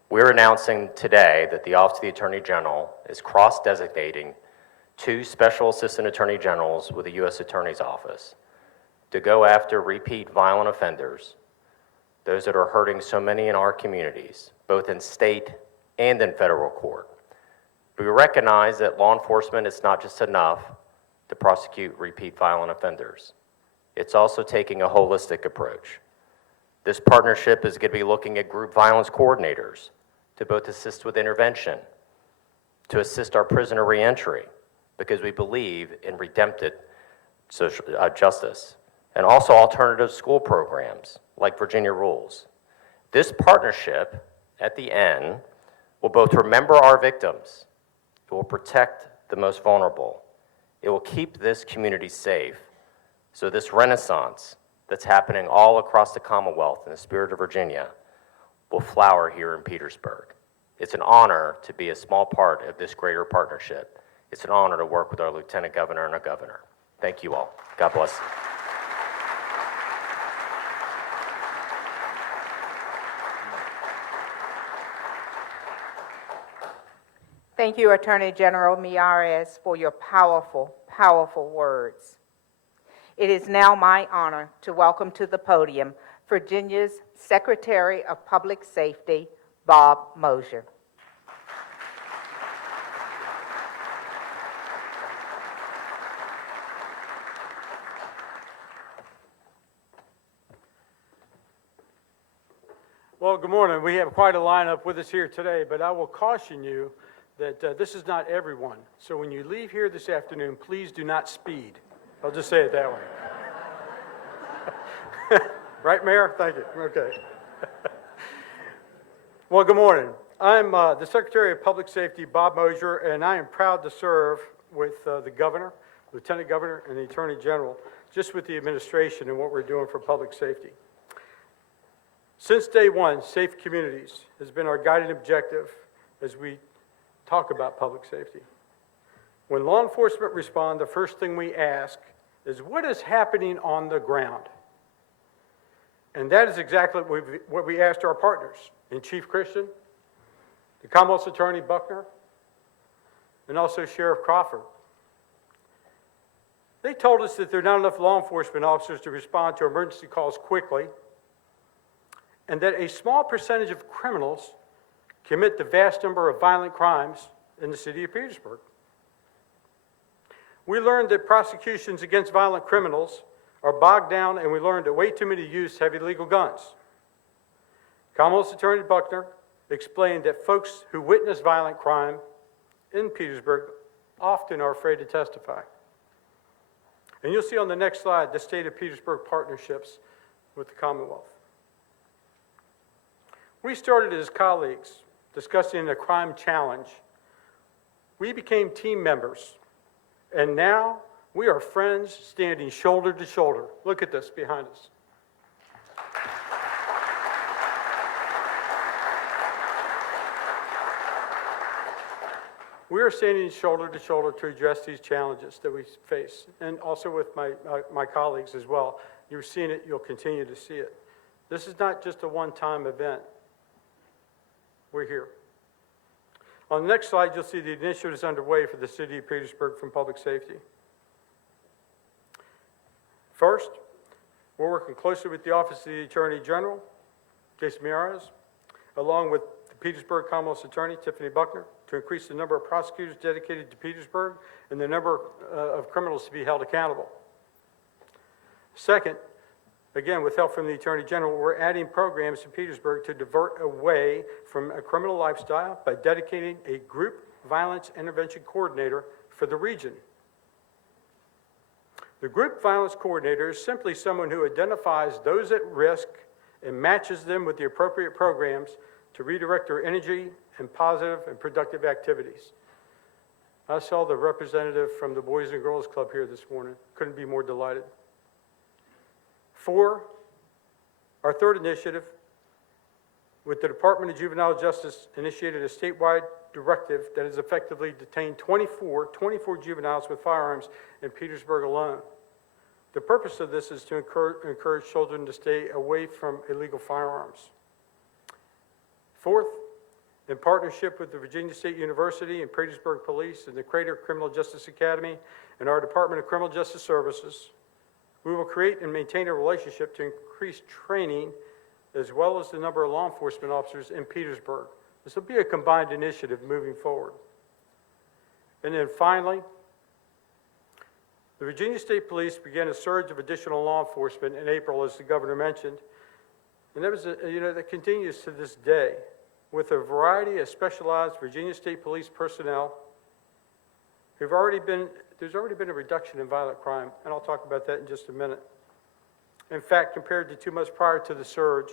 We're announcing today that the Office of the Attorney General is cross-designating 2 special assistant attorney generals with the U.S. Attorney's Office to go after repeat violent offenders, those that are hurting so many in our communities, both in state and in federal court. We recognize that law enforcement is not just enough to prosecute repeat violent offenders. It's also taking a holistic approach. This partnership is going to be looking at group violence coordinators to both assist with intervention, to assist our prisoner reentry, because we believe in redemptive social justice, and also alternative school programs like Virginia Rules. This partnership, at the end, will both remember our victims, it will protect the most vulnerable, it will keep this community safe, so this renaissance that's happening all across the Commonwealth in the spirit of Virginia will flower here in Petersburg. It's an honor to be a small part of this greater partnership. It's an honor to work with our Lieutenant Governor and our Governor. Thank you all. God bless. Thank you, Attorney General Miyares, for your powerful, powerful words. It is now my honor to welcome to the podium Virginia's Secretary of Public Safety, Bob Moser. Well, good morning. We have quite a lineup with us here today, but I will caution you that this is not everyone. So when you leave here this afternoon, please do not speed. I'll just say it that way. Right, Mayor? Thank you. Okay. Well, good morning. I'm the Secretary of Public Safety, Bob Moser, and I am proud to serve with the Governor, Lieutenant Governor, and the Attorney General, just with the administration and what we're doing for public safety. Since day one, safe communities has been our guiding objective as we talk about public safety. When law enforcement respond, the first thing we ask is what is happening on the ground? And that is exactly what we asked our partners in Chief Christian, the Commonwealth's Attorney Buckner, and also Sheriff Crawford. They told us that there are not enough law enforcement officers to respond to emergency calls quickly, and that a small percentage of criminals commit the vast number of violent crimes in the city of Petersburg. We learned that prosecutions against violent criminals are bogged down, and we learned that way too many youths have illegal guns. Commonwealth's Attorney Buckner explained that folks who witness violent crime in Petersburg often are afraid to testify. And you'll see on the next slide the state of Petersburg partnerships with the Commonwealth. We started as colleagues discussing a crime challenge. We became team members, and now we are friends standing shoulder to shoulder. Look at this behind us. We are standing shoulder to shoulder to address these challenges that we face, and also with my colleagues as well. You're seeing it, you'll continue to see it. This is not just a one-time event. We're here. On the next slide, you'll see the initiatives underway for the city of Petersburg from public safety. First, we're working closely with the Office of the Attorney General, Jason Miyares, along with the Petersburg Commonwealth's Attorney, Tiffany Buckner, to increase the number of prosecutors dedicated to Petersburg and the number of criminals to be held accountable. Second, again, with help from the Attorney General, we're adding programs to Petersburg to divert away from a criminal lifestyle by dedicating a group violence intervention coordinator for the region. The group violence coordinator is simply someone who identifies those at risk and matches them with the appropriate programs to redirect their energy and positive and productive activities. I saw the representative from the Boys and Girls Club here this morning. Couldn't be more delighted. 4, our third initiative, with the Department of Juvenile Justice, initiated a statewide directive that has effectively detained 24 juveniles with firearms in Petersburg alone. The purpose of this is to encourage children to stay away from illegal firearms. 4th, in partnership with the Virginia State University and Petersburg Police and the Crater Criminal Justice Academy and our Department of Criminal Justice Services, we will create and maintain a relationship to increase training as well as the number of law enforcement officers in Petersburg. This will be a combined initiative moving forward. And then finally, the Virginia State Police began a surge of additional law enforcement in April, as the governor mentioned, and that continues to this day, with a variety of specialized Virginia State Police personnel there's already been a reduction in violent crime, and I'll talk about that in just a minute. In fact, compared to 2 months prior to the surge,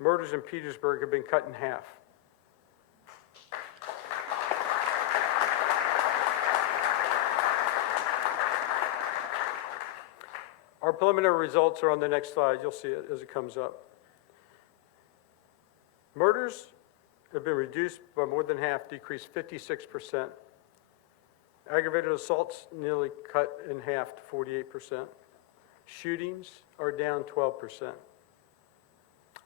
murders in Petersburg have been cut in half. Our preliminary results are on the next slide. You'll see it as it comes up. Murders have been reduced by more than half, decreased 56%. Aggravated assaults nearly cut in half to 48%. Shootings are down 12%.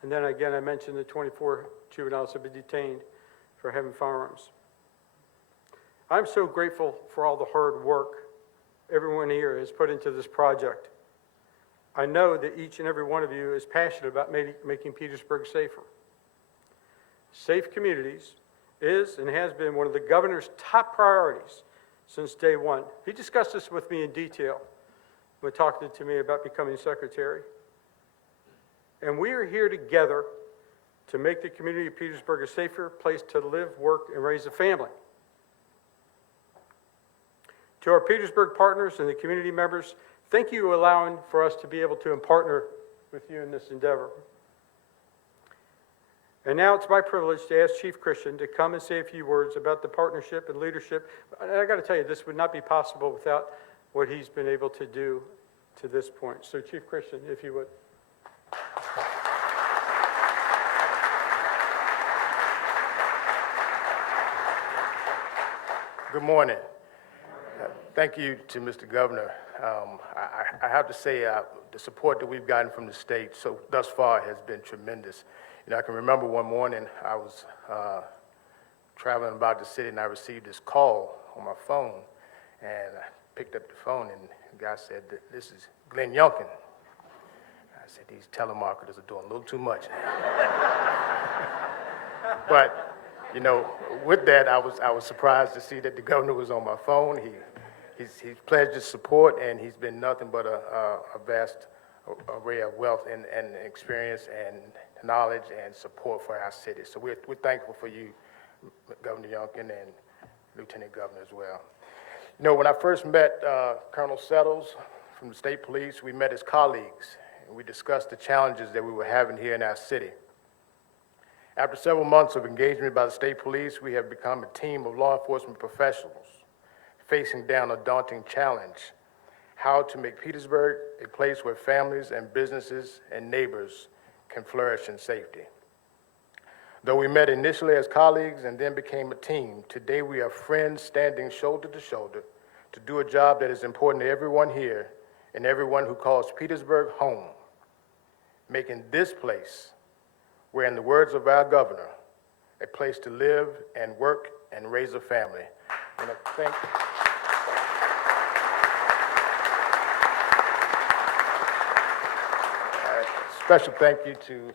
And then again, I mentioned that 24 juveniles have been detained for having firearms. I'm so grateful for all the hard work everyone here has put into this project. I know that each and every one of you is passionate about making Petersburg safer. Safe communities is and has been one of the governor's top priorities since day one. He discussed this with me in detail when talking to me about becoming secretary. And we are here together to make the community of Petersburg a safer place to live, work, and raise a family. To our Petersburg partners and the community members, thank you for allowing for us to be able to partner with you in this endeavor. And now it's my privilege to ask Chief Christian to come and say a few words about the partnership and leadership. And I got to tell you, this would not be possible without what he's been able to do to this point. So Chief Christian, if you would. Good morning. Thank you to Mr. Governor. I have to say the support that we've gotten from the state thus far has been tremendous. You know, I can remember one morning I was traveling about the city and I received this call on my phone, and I picked up the phone and the guy said, "This is Glenn Youngkin." I said, "These telemarketers are doing a little too much now." But, you know, with that, I was surprised to see that the governor was on my phone. He's pledged his support, and he's been nothing but a vast array of wealth and experience and knowledge and support for our city. So we're thankful for you, Governor Youngkin, and Lieutenant Governor as well. You know, when I first met Colonel Settles from the state police, we met as colleagues, and we discussed the challenges that we were having here in our city. After several months of engagement by the state police, we have become a team of law enforcement professionals facing down a daunting challenge: how to make Petersburg a place where families and businesses and neighbors can flourish in safety. Though we met initially as colleagues and then became a team, today we are friends standing shoulder to shoulder to do a job that is important to everyone here and everyone who calls Petersburg home, making this place, where in the words of our governor, a place to live and work and raise a family. And I thank special thank you to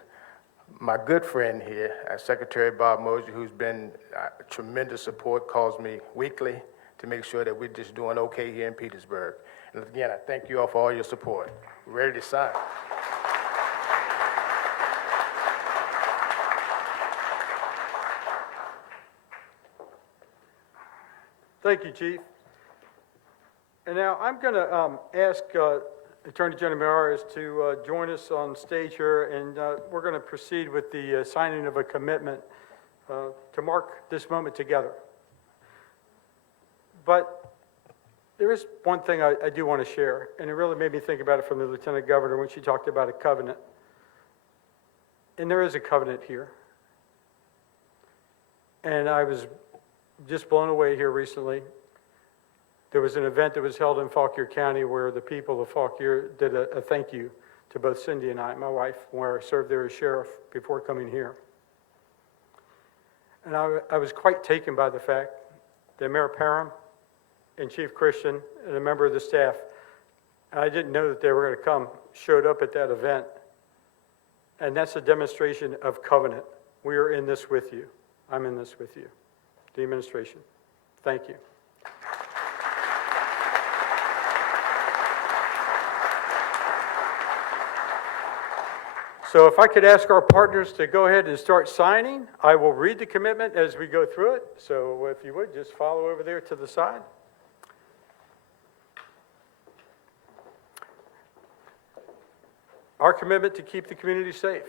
my good friend here, Secretary Bob Moser, who's been a tremendous support, calls me weekly to make sure that we're just doing okay here in Petersburg. And again, I thank you all for all your support. We're ready to sign. Thank you, Chief. And now I'm going to ask Attorney General Morrissey to join us on stage here, and we're going to proceed with the signing of a commitment to mark this moment together. But there is one thing I do want to share, and it really made me think about it from the Lieutenant Governor when she talked about a covenant. And there is a covenant here. And I was just blown away here recently. There was an event that was held in Fauquier County where the people of Fauquier did a thank you to both Cindy and I, my wife, where I served there as sheriff before coming here. And I was quite taken by the fact that Mayor Parham and Chief Christian and a member of the staff, and I didn't know that they were going to come, showed up at that event. And that's a demonstration of covenant. We are in this with you. I'm in this with you. The administration. Thank you. So if I could ask our partners to go ahead and start signing, I will read the commitment as we go through it. So if you would, just follow over there to the side. Our commitment to keep the community safe.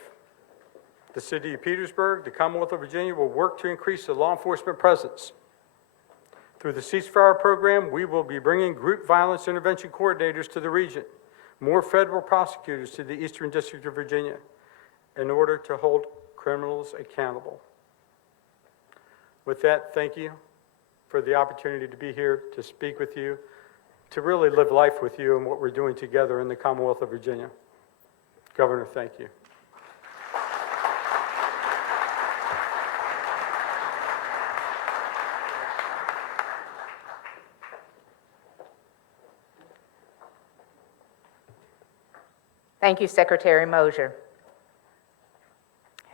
The City of Petersburg, the Commonwealth of Virginia will work to increase the law enforcement presence. Through the ceasefire program, we will be bringing group violence intervention coordinators to the region, more federal prosecutors to the Eastern District of Virginia, in order to hold criminals accountable. With that, thank you for the opportunity to be here, to speak with you, to really live life with you and what we're doing together in the Commonwealth of Virginia. Governor, thank you. Thank you, Secretary Moser.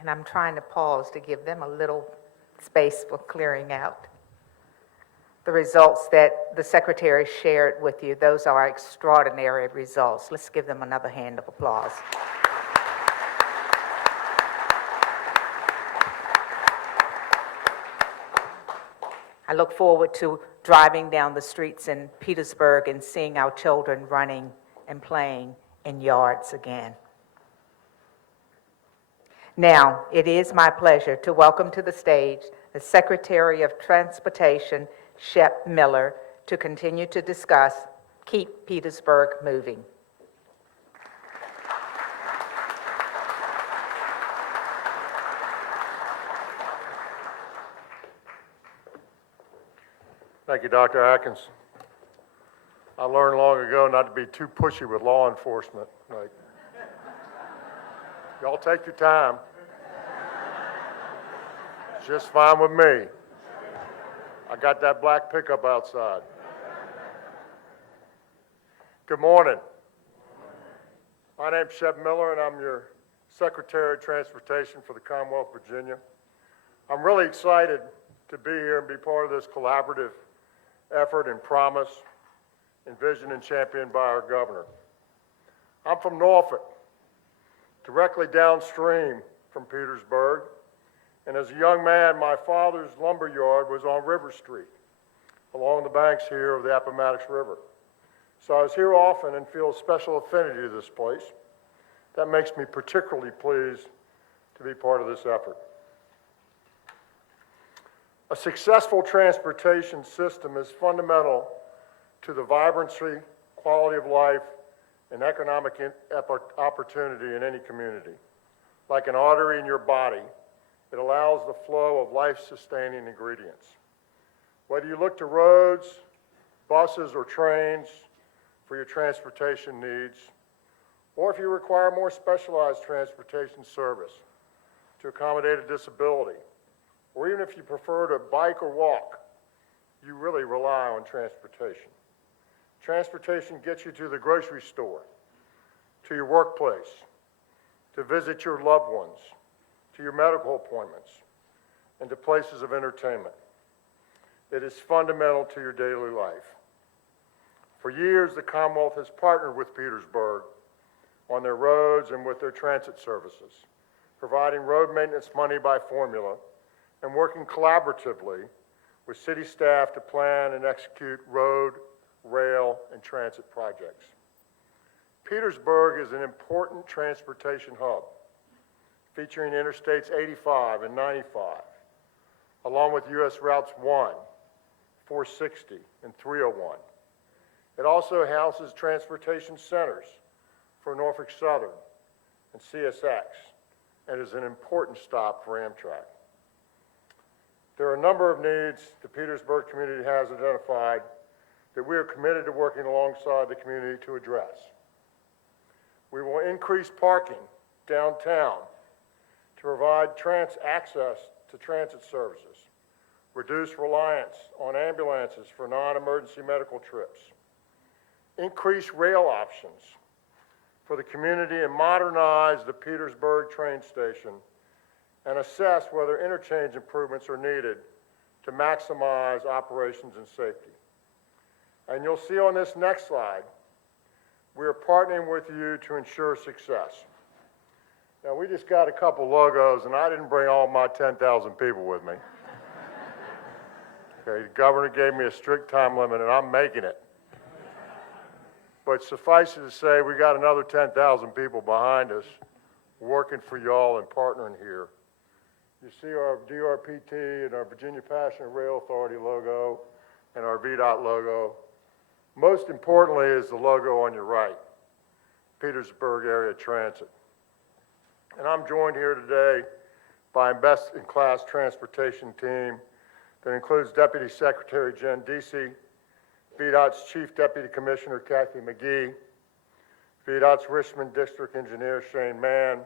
And I'm trying to pause to give them a little space for clearing out. The results that the Secretary shared with you, those are extraordinary results. Let's give them another hand of applause. I look forward to driving down the streets in Petersburg and seeing our children running and playing in yards again. Now, it is my pleasure to welcome to the stage the Secretary of Transportation, Shep Miller, to continue to discuss Keep Petersburg Moving. Thank you, Dr. Atkins. I learned long ago not to be too pushy with law enforcement. Like, y'all take your time. It's just fine with me. I got that black pickup outside. Good morning. My name's Shep Miller, and I'm your Secretary of Transportation for the Commonwealth of Virginia. I'm really excited to be here and be part of this collaborative effort and promise envisioned and championed by our governor. I'm from Norfolk, directly downstream from Petersburg, and as a young man, my father's lumber yard was on River Street, along the banks here of the Appomattox River. So I was here often and feel a special affinity to this place. That makes me particularly pleased to be part of this effort. A successful transportation system is fundamental to the vibrancy, quality of life, and economic opportunity in any community. Like an artery in your body, it allows the flow of life-sustaining ingredients. Whether you look to roads, buses, or trains for your transportation needs, or if you require more specialized transportation service to accommodate a disability, or even if you prefer to bike or walk, you really rely on transportation. Transportation gets you to the grocery store, to your workplace, to visit your loved ones, to your medical appointments, and to places of entertainment. It is fundamental to your daily life. For years, the Commonwealth has partnered with Petersburg on their roads and with their transit services, providing road maintenance money by formula and working collaboratively with city staff to plan and execute road, rail, and transit projects. Petersburg is an important transportation hub, featuring Interstates 85 and 95, along with U.S. Routes 1, 460, and 301. It also houses transportation centers for Norfolk Southern and CSX, and is an important stop for Amtrak. There are a number of needs the Petersburg community has identified that we are committed to working alongside the community to address. We will increase parking downtown to provide access to transit services, reduce reliance on ambulances for non-emergency medical trips, increase rail options for the community and modernize the Petersburg train station, and assess whether interchange improvements are needed to maximize operations and safety. And you'll see on this next slide, we are partnering with you to ensure success. Now, we just got a couple logos, and I didn't bring all my 10,000 people with me. Okay, the governor gave me a strict time limit, and I'm making it. But suffice it to say, we got another 10,000 people behind us working for y'all and partnering here. You see our DRPT and our Virginia Passenger Rail Authority logo and our Vdot logo. Most importantly is the logo on your right, Petersburg Area Transit. And I'm joined here today by a best-in-class transportation team that includes Deputy Secretary Jen Deasy, Vdot's Chief Deputy Commissioner Kathy McGee, Vdot's Richmond District Engineer Shane Mann,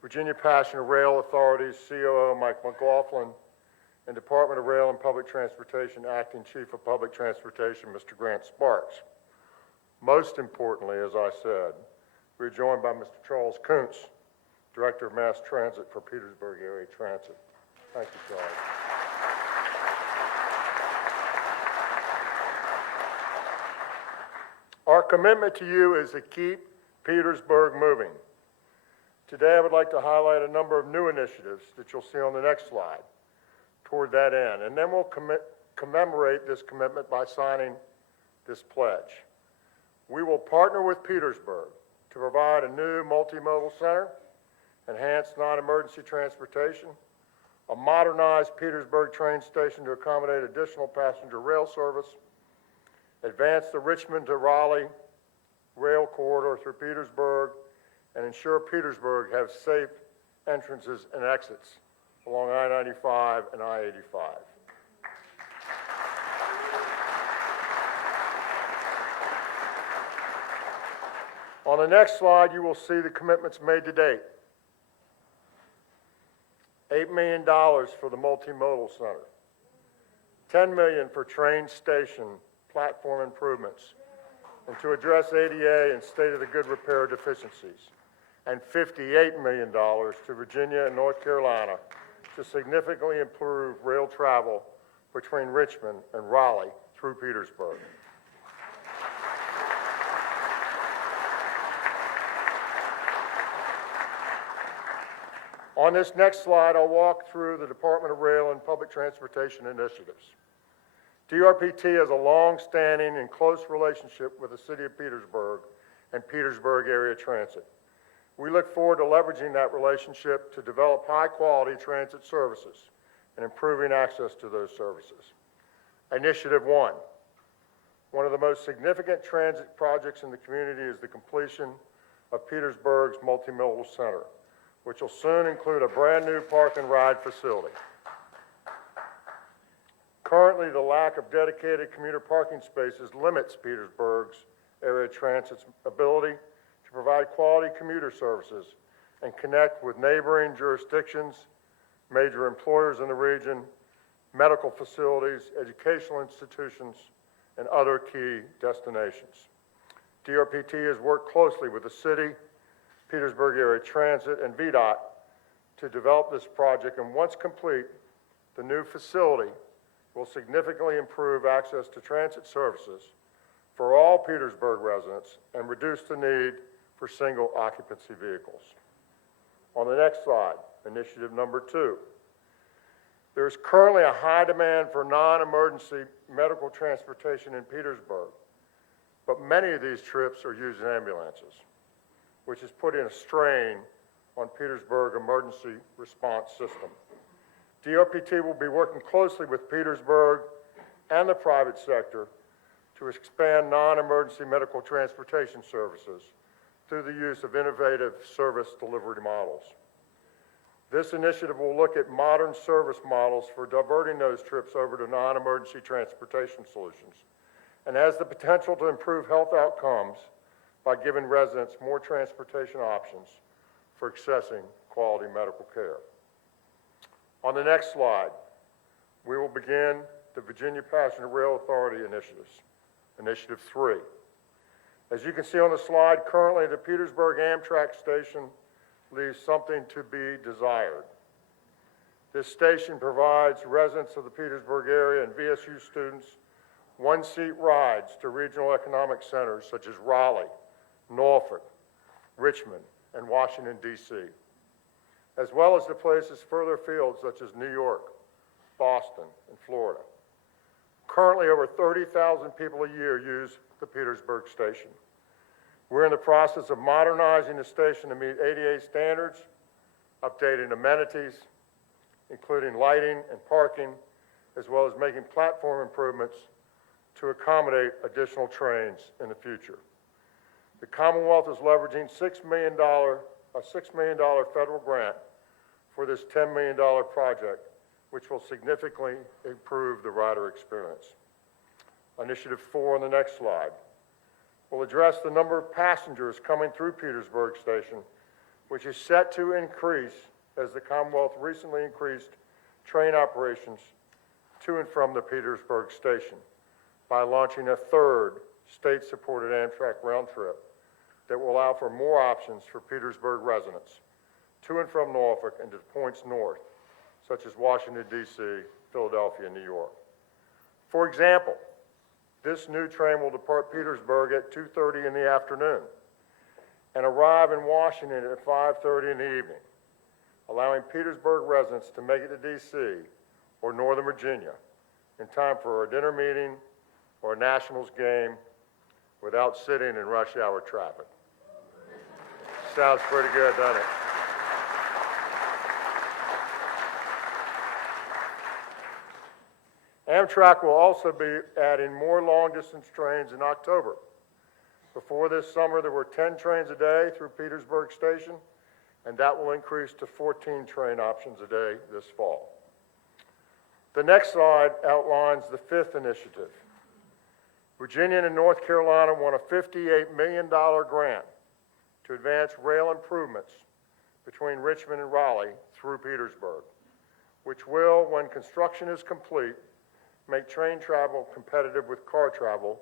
Virginia Passenger Rail Authority's COO Mike McLaughlin, and Department of Rail and Public Transportation Acting Chief of Public Transportation Mr. Grant Sparks. Most importantly, as I said, we're joined by Mr. Charles Kuntz, Director of Mass Transit for Petersburg Area Transit. Thank you, Charles. Our commitment to you is to keep Petersburg moving. Today, I would like to highlight a number of new initiatives that you'll see on the next slide toward that end, and then we'll commemorate this commitment by signing this pledge. We will partner with Petersburg to provide a new multimodal center, enhanced non-emergency transportation, a modernized Petersburg train station to accommodate additional passenger rail service, advance the Richmond to Raleigh rail corridor through Petersburg, and ensure Petersburg has safe entrances and exits along I-95 and I-85. On the next slide, you will see the commitments made to date. $8 million for the multimodal center, $10 million for train station platform improvements, and to address ADA and state-of-the-good repair deficiencies, and $58 million to Virginia and North Carolina to significantly improve rail travel between Richmond and Raleigh through Petersburg. On this next slide, I'll walk through the Department of Rail and Public Transportation initiatives. DRPT has a long-standing and close relationship with the City of Petersburg and Petersburg Area Transit. We look forward to leveraging that relationship to develop high-quality transit services and improving access to those services. Initiative 1. One of the most significant transit projects in the community is the completion of Petersburg's multimodal center, which will soon include a brand new park and ride facility. Currently, the lack of dedicated commuter parking spaces limits Petersburg's area transit's ability to provide quality commuter services and connect with neighboring jurisdictions, major employers in the region, medical facilities, educational institutions, and other key destinations. DRPT has worked closely with the city, Petersburg Area Transit, and Vdot to develop this project, and once complete, the new facility will significantly improve access to transit services for all Petersburg residents and reduce the need for single occupancy vehicles. On the next slide, initiative number 2. There is currently a high demand for non-emergency medical transportation in Petersburg, but many of these trips are using ambulances, which is putting a strain on Petersburg emergency response system. DRPT will be working closely with Petersburg and the private sector to expand non-emergency medical transportation services through the use of innovative service delivery models. This initiative will look at modern service models for diverting those trips over to non-emergency transportation solutions and has the potential to improve health outcomes by giving residents more transportation options for accessing quality medical care. On the next slide, we will begin the Virginia Passenger Rail Authority initiatives, Initiative 3. As you can see on the slide, currently the Petersburg Amtrak station leaves something to be desired. This station provides residents of the Petersburg area and VSU students one-seat rides to regional economic centers such as Raleigh, Norfolk, Richmond, and Washington, D.C., as well as to places further afield such as New York, Boston, and Florida. Currently, over 30,000 people a year use the Petersburg station. We're in the process of modernizing the station to meet ADA standards, updating amenities, including lighting and parking, as well as making platform improvements to accommodate additional trains in the future. The Commonwealth is leveraging a $6 million federal grant for this $10 million project, which will significantly improve the rider experience. Initiative 4 on the next slide will address the number of passengers coming through Petersburg Station, which is set to increase as the Commonwealth recently increased train operations to and from the Petersburg Station by launching a third state-supported Amtrak round trip that will allow for more options for Petersburg residents to and from Norfolk and to points north, such as Washington, D.C., Philadelphia, and New York. For example, this new train will depart Petersburg at 2:30 in the afternoon and arrive in Washington at 5:30 in the evening, allowing Petersburg residents to make it to D.C. or Northern Virginia in time for a dinner meeting or a Nationals game without sitting in rush hour traffic. Sounds pretty good, doesn't it? Amtrak will also be adding more long-distance trains in October. Before this summer, there were 10 trains a day through Petersburg Station, and that will increase to 14 train options a day this fall. The next slide outlines the fifth initiative. Virginia and North Carolina won a $58 million grant to advance rail improvements between Richmond and Raleigh through Petersburg, which will, when construction is complete, make train travel competitive with car travel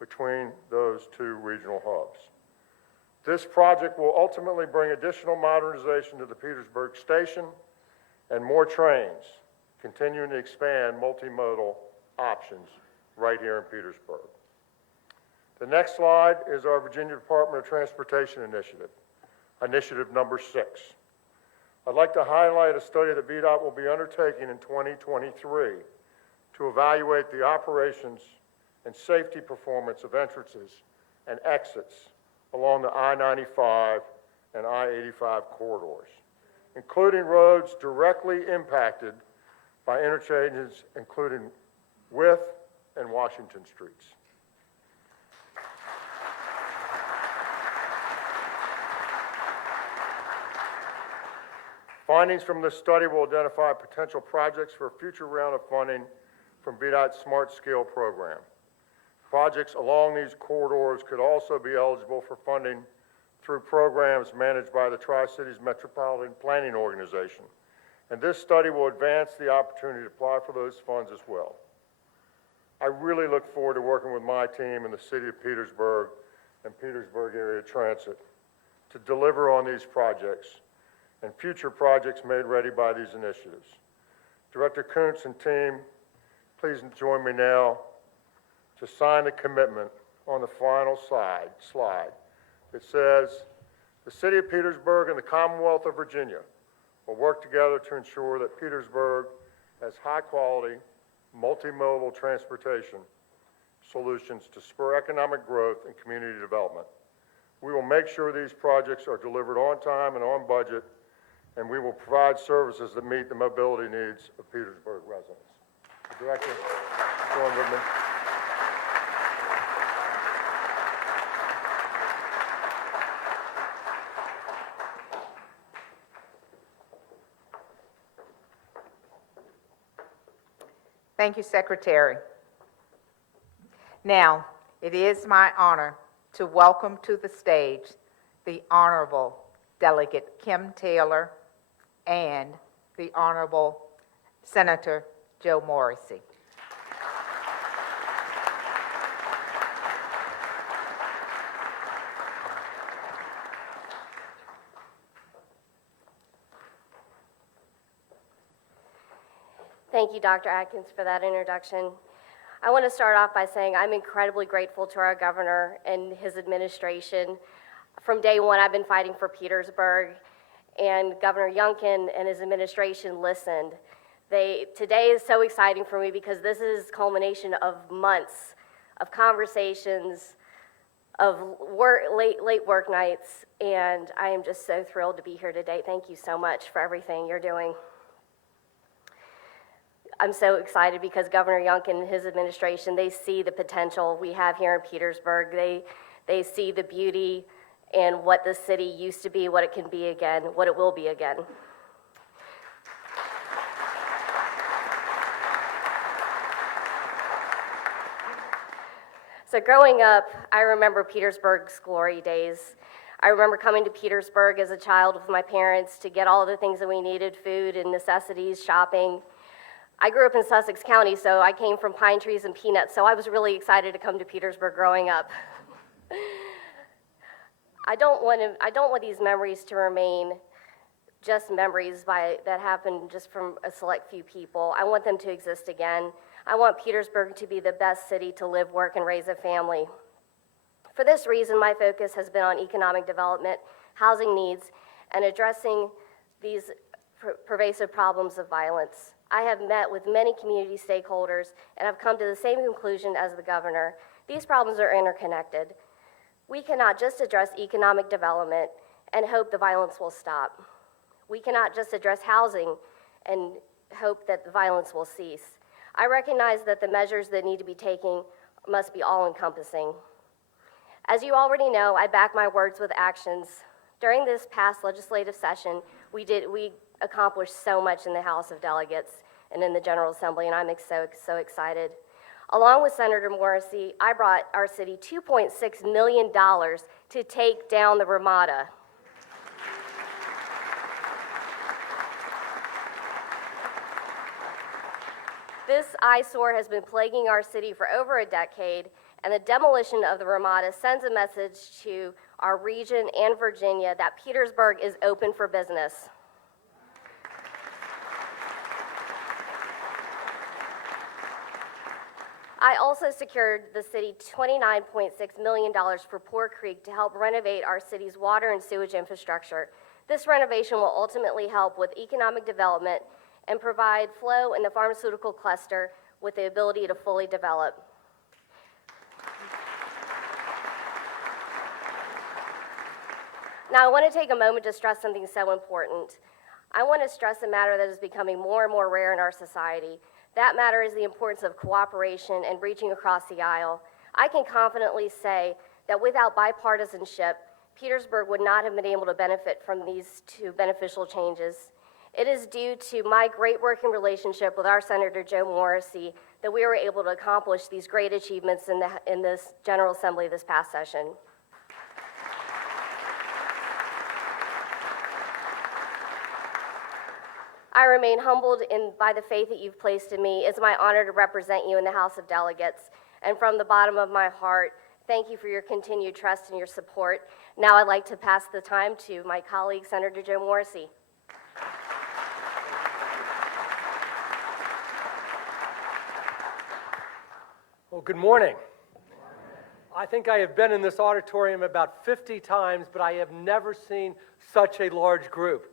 between those two regional hubs. This project will ultimately bring additional modernization to the Petersburg station and more trains, continuing to expand multimodal options right here in Petersburg. The next slide is our Virginia Department of Transportation initiative, initiative number 6. I'd like to highlight a study that Vdot will be undertaking in 2023 to evaluate the operations and safety performance of entrances and exits along the I-95 and I-85 corridors, including roads directly impacted by interchanges, including Wythe and Washington Streets. Findings from this study will identify potential projects for a future round of funding from Vdot's Smart Scale program. Projects along these corridors could also be eligible for funding through programs managed by the Tri-Cities Metropolitan Planning Organization. And this study will advance the opportunity to apply for those funds as well. I really look forward to working with my team in the city of Petersburg and Petersburg Area Transit to deliver on these projects and future projects made ready by these initiatives. Director Kuntz and team, please join me now to sign the commitment on the final slide. It says, the City of Petersburg and the Commonwealth of Virginia will work together to ensure that Petersburg has high-quality, multimodal transportation solutions to spur economic growth and community development. We will make sure these projects are delivered on time and on budget, and we will provide services that meet the mobility needs of Petersburg residents. The Director, join with me. Thank you, Secretary. Now, it is my honor to welcome to the stage the Honorable Delegate Kim Taylor and the Honorable Senator Joe Morrissey. Thank you, Dr. Atkins, for that introduction. I want to start off by saying I'm incredibly grateful to our governor and his administration. From day one, I've been fighting for Petersburg, and Governor Youngkin and his administration listened. Today is so exciting for me because this is culmination of months of conversations, of late work nights, and I am just so thrilled to be here today. Thank you so much for everything you're doing. I'm so excited because Governor Youngkin and his administration, they see the potential we have here in Petersburg. They see the beauty and what the city used to be, what it can be again, what it will be again. So growing up, I remember Petersburg's glory days. I remember coming to Petersburg as a child with my parents to get all the things that we needed, food and necessities, shopping. I grew up in Sussex County, so I came from pine trees and peanuts, so I was really excited to come to Petersburg growing up. I don't want these memories to remain just memories that happen just from a select few people. I want them to exist again. I want Petersburg to be the best city to live, work, and raise a family. For this reason, my focus has been on economic development, housing needs, and addressing these pervasive problems of violence. I have met with many community stakeholders and have come to the same conclusion as the governor. These problems are interconnected. We cannot just address economic development and hope the violence will stop. We cannot just address housing and hope that the violence will cease. I recognize that the measures that need to be taken must be all-encompassing. As you already know, I back my words with actions. During this past legislative session, we accomplished so much in the House of Delegates and in the General Assembly, and I'm so excited. Along with Senator Morrissey, I brought our city $2.6 million to take down the Ramada. This eyesore has been plaguing our city for over a decade, and the demolition of the Ramada sends a message to our region and Virginia that Petersburg is open for business. I also secured the city $29.6 million for Poor Creek to help renovate our city's water and sewage infrastructure. This renovation will ultimately help with economic development and provide flow in the pharmaceutical cluster with the ability to fully develop. Now, I want to take a moment to stress something so important. I want to stress a matter that is becoming more and more rare in our society. That matter is the importance of cooperation and reaching across the aisle. I can confidently say that without bipartisanship, Petersburg would not have been able to benefit from these two beneficial changes. It is due to my great working relationship with our Senator Joe Morrissey that we were able to accomplish these great achievements in this General Assembly this past session. I remain humbled by the faith that you've placed in me. It's my honor to represent you in the House of Delegates. And from the bottom of my heart, thank you for your continued trust and your support. Now I'd like to pass the time to my colleague, Senator Joe Morrissey. Well, good morning. I think I have been in this auditorium about 50 times, but I have never seen such a large group.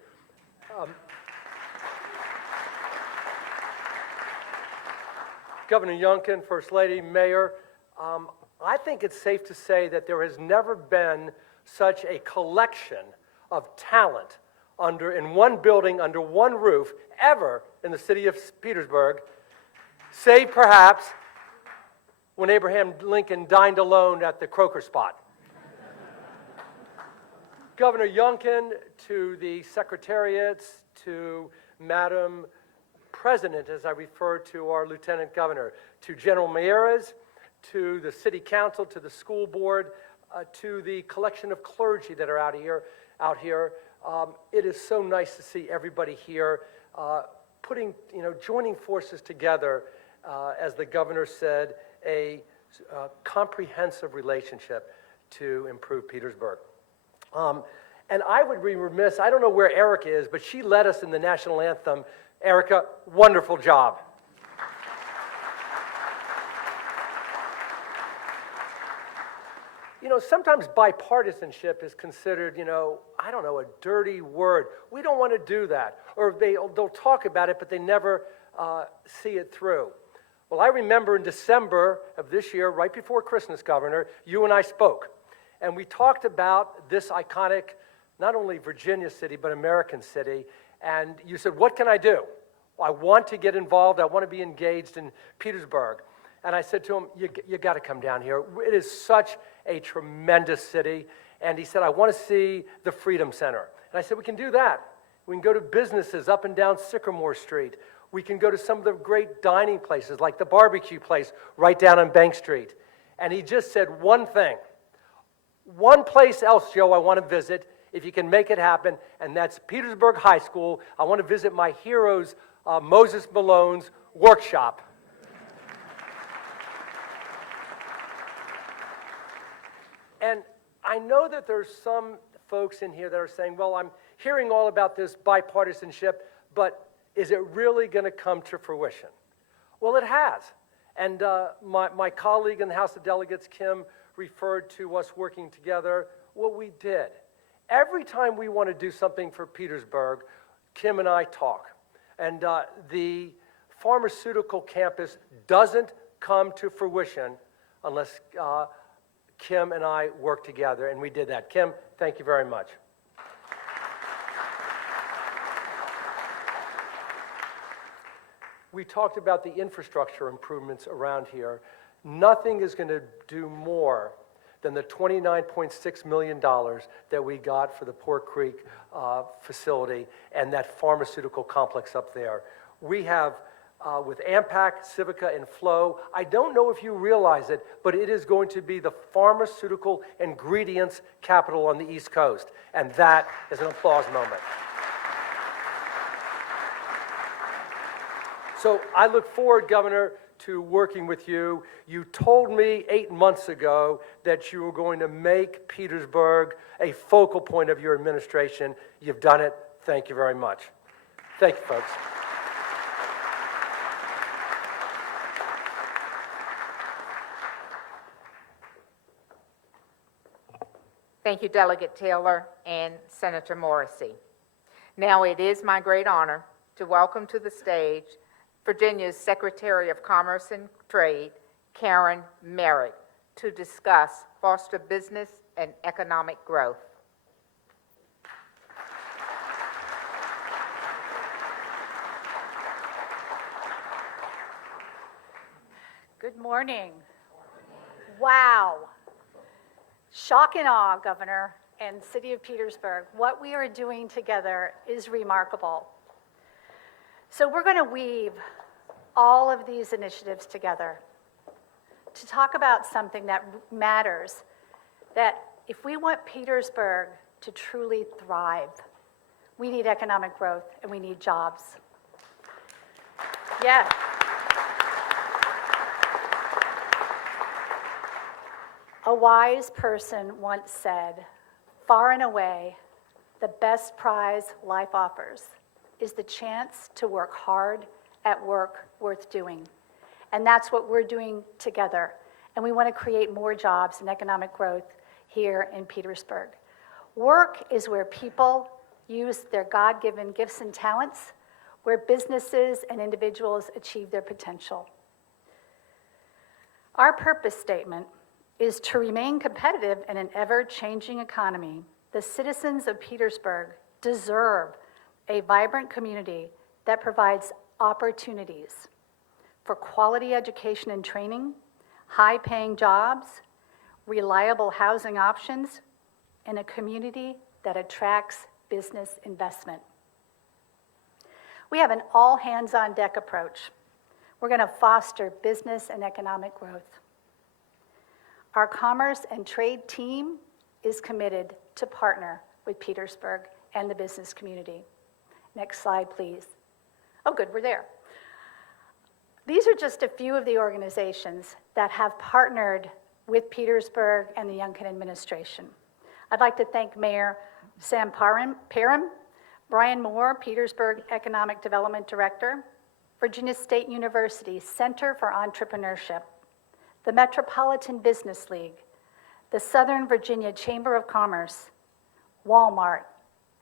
Governor Youngkin, First Lady, Mayor, I think it's safe to say that there has never been such a collection of talent in one building, under one roof, ever in the city of Petersburg, save perhaps when Abraham Lincoln dined alone at the Croaker Spot. Governor Youngkin, to the secretariats, to Madam President, as I refer to our Lieutenant Governor, to General Mayores, to the City Council, to the school board, to the collection of clergy that are out here. It is so nice to see everybody here. joining forces together, as the governor said, a comprehensive relationship to improve Petersburg. And I would be remiss, I don't know where Erica is, but she led us in the national anthem. Erica, wonderful job. Sometimes bipartisanship is considered, I don't know, a dirty word. We don't want to do that. Or they'll talk about it, but they never see it through. Well, I remember in December of this year, right before Christmas, Governor, you and I spoke. And we talked about this iconic, not only Virginia city, but American city. And you said, what can I do? I want to get involved. I want to be engaged in Petersburg. And I said to him, you got to come down here. It is such a tremendous city. And he said, I want to see the Freedom Center. And I said, we can do that. We can go to businesses up and down Sycamore Street. We can go to some of the great dining places, like the barbecue place right down on Bank Street. And he just said one thing. One place else, Joe, I want to visit, if you can make it happen, and that's Petersburg High School. I want to visit my heroes, Moses Malone's workshop. And I know that there's some folks in here that are saying, well, I'm hearing all about this bipartisanship, but is it really going to come to fruition? Well, it has. And my colleague in the House of Delegates, Kim, referred to us working together. Well, we did. Every time we want to do something for Petersburg, Kim and I talk. And the pharmaceutical campus doesn't come to fruition unless Kim and I work together, and we did that. Kim, thank you very much. We talked about the infrastructure improvements around here. Nothing is going to do more than the $29.6 million that we got for the Port Creek facility and that pharmaceutical complex up there. We have, with Amtrak, Civica, and Flow, I don't know if you realize it, but it is going to be the pharmaceutical ingredients capital on the East Coast, and that is an applause moment. So I look forward, Governor, to working with you. You told me 8 months ago that you were going to make Petersburg a focal point of your administration. You've done it. Thank you very much. Thank you, folks. Thank you, Delegate Taylor and Senator Morrissey. Now it is my great honor to welcome to the stage Virginia's Secretary of Commerce and Trade, Karen Merritt, to discuss foster business and economic growth. Good morning. Wow. Shock and awe, Governor, and City of Petersburg. What we are doing together is remarkable. So we're going to weave all of these initiatives together to talk about something that matters, that if we want Petersburg to truly thrive, we need economic growth and we need jobs. Yeah. A wise person once said, far and away, the best prize life offers is the chance to work hard at work worth doing. And that's what we're doing together. And we want to create more jobs and economic growth here in Petersburg. Work is where people use their God-given gifts and talents, where businesses and individuals achieve their potential. Our purpose statement is to remain competitive in an ever-changing economy. The citizens of Petersburg deserve a vibrant community that provides opportunities for quality education and training, high-paying jobs, reliable housing options, and a community that attracts business investment. We have an all-hands-on-deck approach. We're going to foster business and economic growth. Our commerce and trade team is committed to partner with Petersburg and the business community. Next slide, please. Oh, good, we're there. These are just a few of the organizations that have partnered with Petersburg and the Youngkin administration. I'd like to thank Mayor Sam Parham, Brian Moore, Petersburg Economic Development Director, Virginia State University Center for Entrepreneurship, the Metropolitan Business League, the Southern Virginia Chamber of Commerce, Walmart,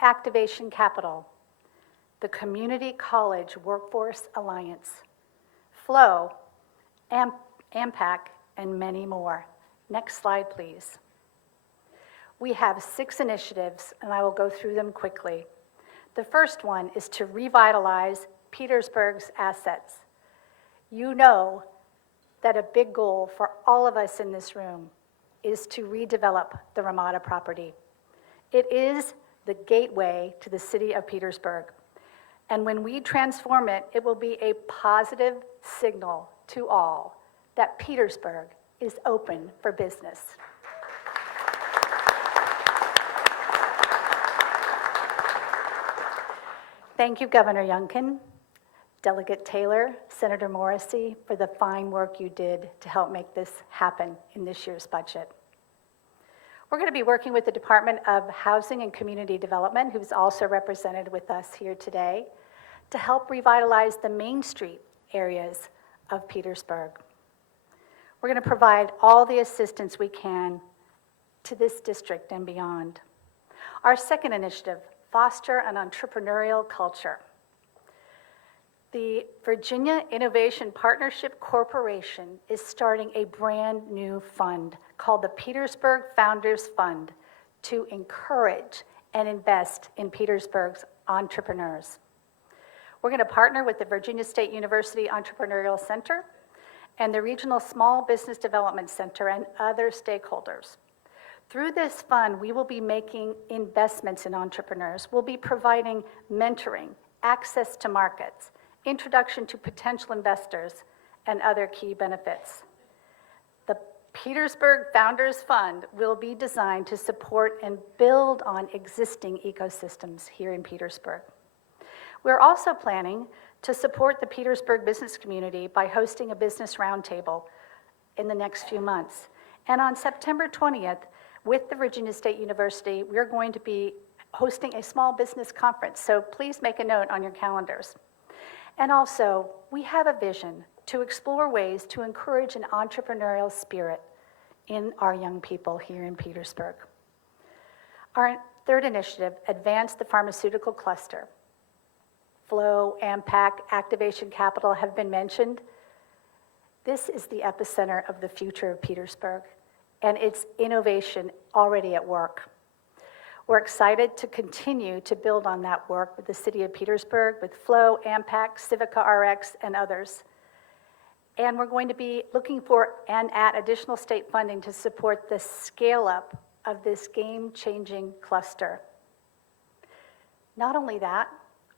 Activation Capital, the Community College Workforce Alliance, Flow, Amtrak, and many more. Next slide, please. We have 6 initiatives, and I will go through them quickly. The first one is to revitalize Petersburg's assets. You know that a big goal for all of us in this room is to redevelop the Ramada property. It is the gateway to the city of Petersburg. And when we transform it, it will be a positive signal to all that Petersburg is open for business. Thank you, Governor Youngkin, Delegate Taylor, Senator Morrissey, for the fine work you did to help make this happen in this year's budget. We're going to be working with the Department of Housing and Community Development, who's also represented with us here today, to help revitalize the Main Street areas of Petersburg. We're going to provide all the assistance we can to this district and beyond. Our second initiative, foster an entrepreneurial culture. The Virginia Innovation Partnership Corporation is starting a brand new fund called the Petersburg Founders Fund to encourage and invest in Petersburg's entrepreneurs. We're going to partner with the Virginia State University Entrepreneurial Center and the Regional Small Business Development Center and other stakeholders. Through this fund, we will be making investments in entrepreneurs. We'll be providing mentoring, access to markets, introduction to potential investors, and other key benefits. The Petersburg Founders Fund will be designed to support and build on existing ecosystems here in Petersburg. We're also planning to support the Petersburg business community by hosting a business roundtable in the next few months. And on September 20th, with the Virginia State University, we're going to be hosting a small business conference, so please make a note on your calendars. And also, we have a vision to explore ways to encourage an entrepreneurial spirit in our young people here in Petersburg. Our third initiative, advance the pharmaceutical cluster. Flow, Amtrak, Activation Capital have been mentioned. This is the epicenter of the future of Petersburg, and it's innovation already at work. We're excited to continue to build on that work with the City of Petersburg, with Flow, Amtrak, Civica RX, and others. And we're going to be looking for and at additional state funding to support the scale-up of this game-changing cluster. Not only that,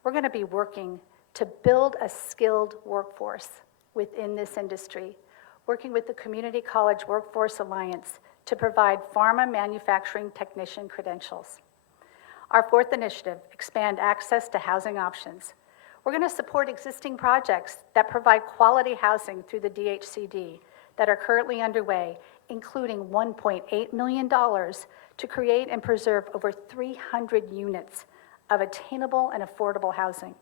we're going to be working to build a skilled workforce within this industry, working with the Community College Workforce Alliance to provide pharma manufacturing technician credentials. Our fourth initiative, expand access to housing options. We're going to support existing projects that provide quality housing through the DHCD that are currently underway, including $1.8 million to create and preserve over 300 units of attainable and affordable housing.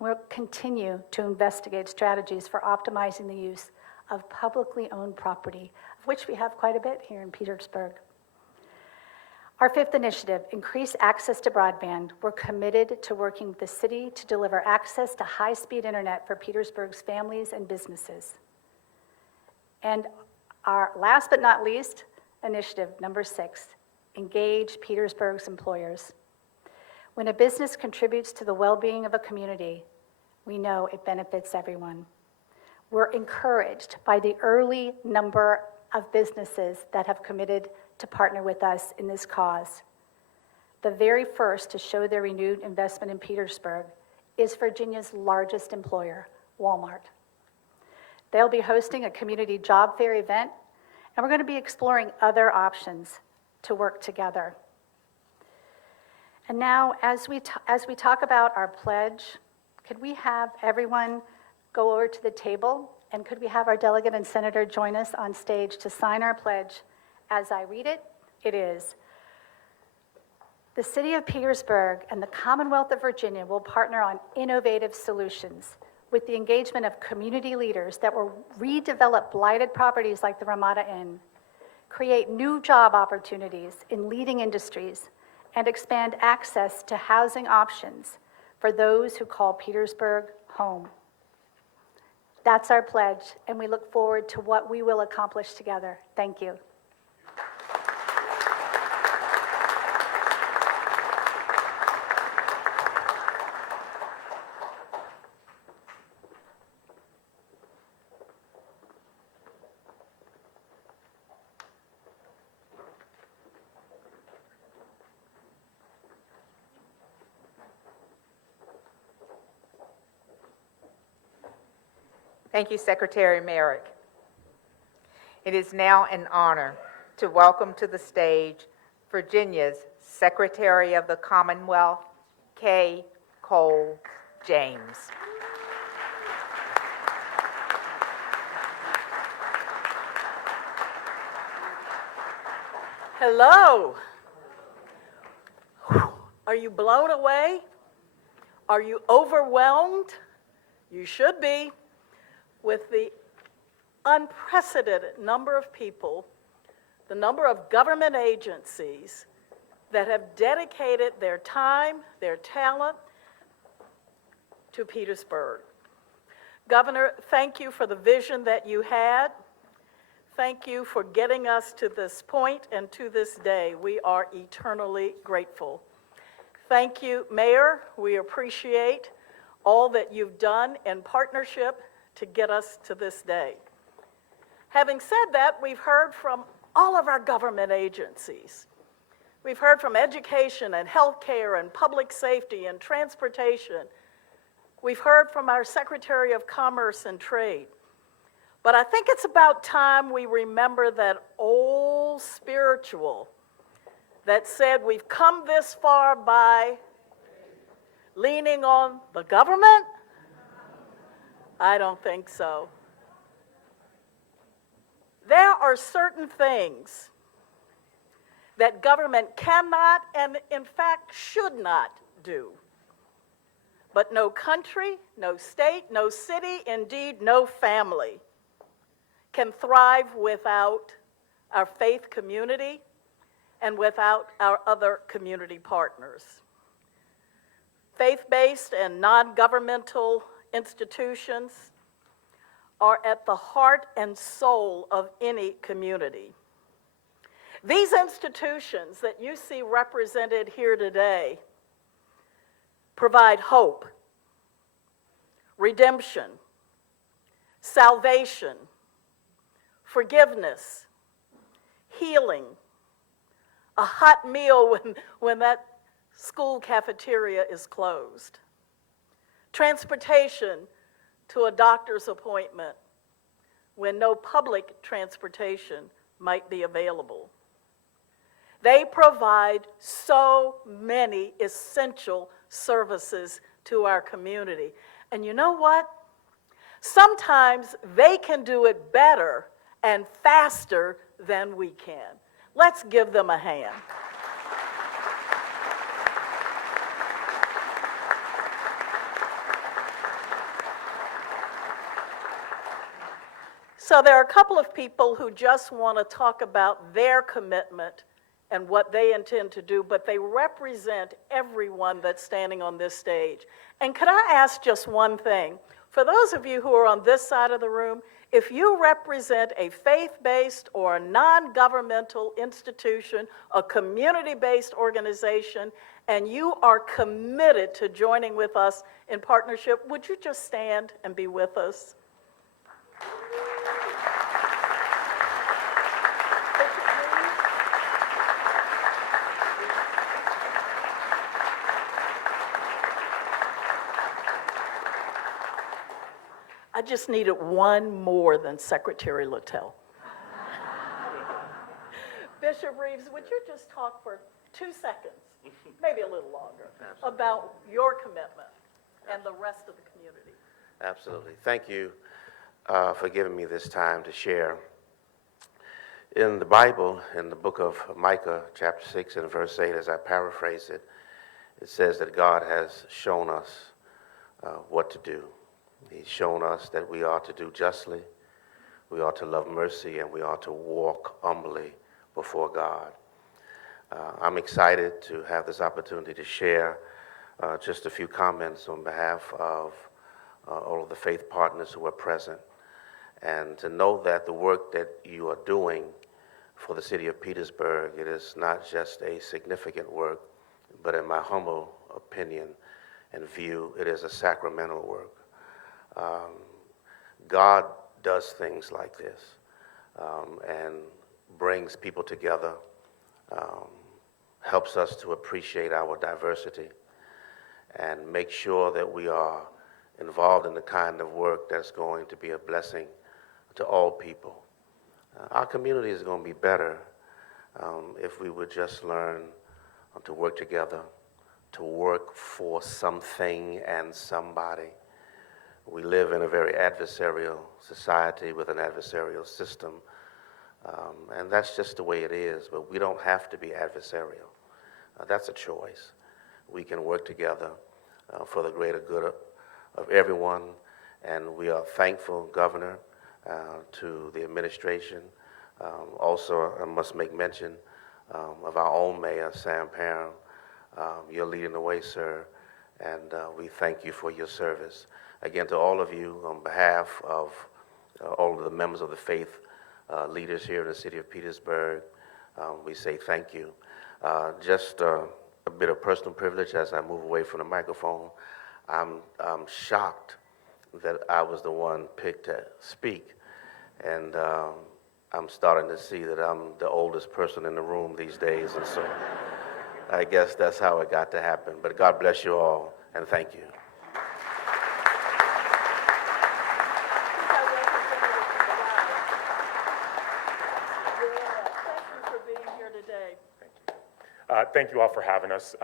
And we'll continue to investigate strategies for optimizing the use of publicly owned property, of which we have quite a bit here in Petersburg. Our fifth initiative, increase access to broadband. We're committed to working with the city to deliver access to high-speed internet for Petersburg's families and businesses. And our last but not least, initiative number 6, engage Petersburg's employers. When a business contributes to the well-being of a community, we know it benefits everyone. We're encouraged by the early number of businesses that have committed to partner with us in this cause. The very first to show their renewed investment in Petersburg is Virginia's largest employer, Walmart. They'll be hosting a community job fair event, and we're going to be exploring other options to work together. And now, as we talk about our pledge Could we have everyone go over to the table? And could we have our delegate and senator join us on stage to sign our pledge? As I read it, it is, the City of Petersburg and the Commonwealth of Virginia will partner on innovative solutions with the engagement of community leaders that will redevelop blighted properties like the Ramada Inn, create new job opportunities in leading industries, and expand access to housing options for those who call Petersburg home. That's our pledge, and we look forward to what we will accomplish together. Thank you. Thank you, Secretary Merrick. It is now an honor to welcome to the stage Virginia's Secretary of the Commonwealth, Kay Cole James. Hello. Are you blown away? Are you overwhelmed? You should be, with the unprecedented number of people, the number of government agencies that have dedicated their time, their talent to Petersburg. Governor, thank you for the vision that you had. Thank you for getting us to this point and to this day. We are eternally grateful. Thank you, Mayor. We appreciate all that you've done in partnership to get us to this day. Having said that, we've heard from all of our government agencies. We've heard from education and healthcare and public safety and transportation. We've heard from our Secretary of Commerce and Trade. But I think it's about time we remember that old spiritual that said we've come this far by leaning on the government. I don't think so. There are certain things that government cannot and in fact should not do. But no country, no state, no city, indeed no family can thrive without our faith community and without our other community partners. Faith-based and non-governmental institutions are at the heart and soul of any community. These institutions that you see represented here today provide hope, redemption, salvation, forgiveness, healing, a hot meal when that school cafeteria is closed, transportation to a doctor's appointment when no public transportation might be available. They provide so many essential services to our community. And you know what? Sometimes they can do it better and faster than we can. Let's give them a hand. So there are a couple of people who just want to talk about their commitment and what they intend to do, but they represent everyone that's standing on this stage. And could I ask just one thing? For those of you who are on this side of the room, if you represent a faith-based or a non-governmental institution, a community-based organization, and you are committed to joining with us in partnership, would you just stand and be with us? I just needed one more than Secretary Littell. Bishop Reeves, would you just talk for 2 seconds, maybe a little longer, about your commitment and the rest of the community. Absolutely. Thank you for giving me this time to share. In the Bible, in the book of Micah, chapter 6 and verse 8, as I paraphrase it, it says that God has shown us what to do. He's shown us that we ought to do justly, we ought to love mercy, and we ought to walk humbly before God. I'm excited to have this opportunity to share just a few comments on behalf of all of the faith partners who are present, and to know that the work that you are doing for the city of Petersburg, it is not just a significant work, but in my humble opinion and view, it is a sacramental work. God does things like this and brings people together, helps us to appreciate our diversity, and make sure that we are involved in the kind of work that's going to be a blessing to all people. Our community is going to be better if we would just learn to work together, to work for something and somebody. We live in a very adversarial society with an adversarial system, and that's just the way it is, but we don't have to be adversarial. That's a choice. We can work together for the greater good of everyone, and we are thankful, Governor, to the administration. Also, I must make mention of our own mayor, Sam Parham. You're leading the way, sir, and we thank you for your service. Again, to all of you, on behalf of all of the members of the faith leaders here in the city of Petersburg, we say thank you. Just a bit of personal privilege as I move away from the microphone. I'm shocked that I was the one picked to speak, and I'm starting to see that I'm the oldest person in the room these days, and so I guess that's how it got to happen. But God bless you all, and thank you. Thank you all for having us.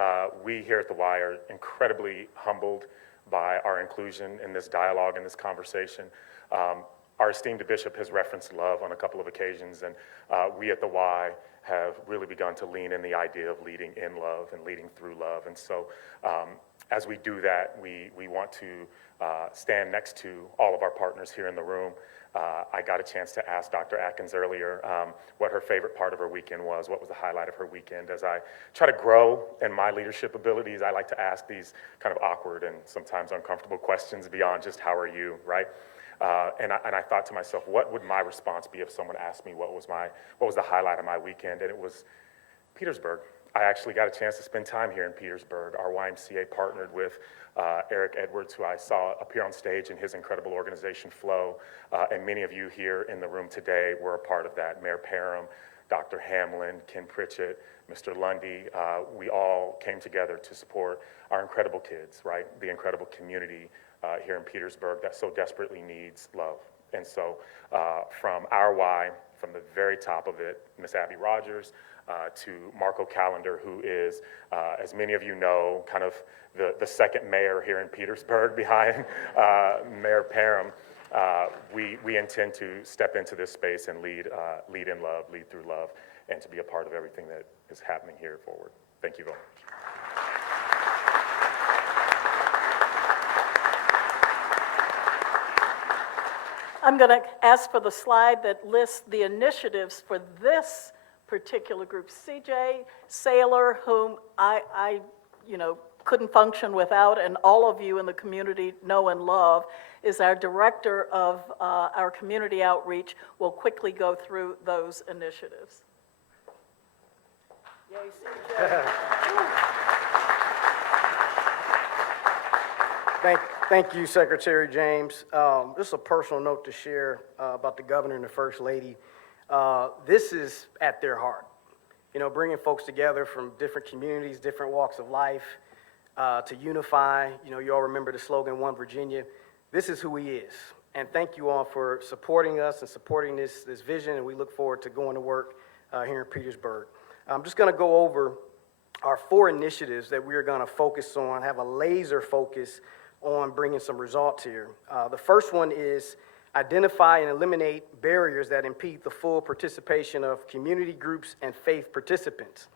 We here at the Y are incredibly humbled by our inclusion in this dialogue and this conversation. Our esteemed bishop has referenced love on a couple of occasions, and we at the Y have really begun to lean in the idea of leading in love and leading through love. And so as we do that, we want to stand next to all of our partners here in the room. I got a chance to ask Dr. Atkins earlier what her favorite part of her weekend was, what was the highlight of her weekend. As I try to grow in my leadership abilities, I like to ask these kind of awkward and sometimes uncomfortable questions beyond just how are you, right? And I thought to myself, what would my response be if someone asked me what was the highlight of my weekend? And it was Petersburg. I actually got a chance to spend time here in Petersburg. Our YMCA partnered with Eric Edwards, who I saw appear on stage in his incredible organization, Flow, and many of you here in the room today were a part of that. Mayor Parham, Dr. Hamlin, Ken Pritchett, Mr. Lundy, we all came together to support our incredible kids, right? The incredible community here in Petersburg that so desperately needs love. And so from our Y, from the very top of it, Miss Abby Rogers, to Marco Callender, who is, as many of you know, kind of the second mayor here in Petersburg behind Mayor Parham. We intend to step into this space and lead in love, lead through love, and to be a part of everything that is happening here forward. Thank you very much. I'm going to ask for the slide that lists the initiatives for this particular group. CJ Saylor, whom I couldn't function without, and all of you in the community know and love, is our director of our community outreach. Will quickly go through those initiatives. Yay, CJ. Thank you, Secretary James. Just a personal note to share about the governor and the first lady. This is at their heart. Bringing folks together from different communities, different walks of life, to unify. You all remember the slogan, One Virginia. This is who he is. And thank you all for supporting us and supporting this vision, and we look forward to going to work here in Petersburg. I'm just going to go over our 4 initiatives that we are going to focus on, have a laser focus on bringing some results here. The first one is identify and eliminate barriers that impede the full participation of community groups and faith participants.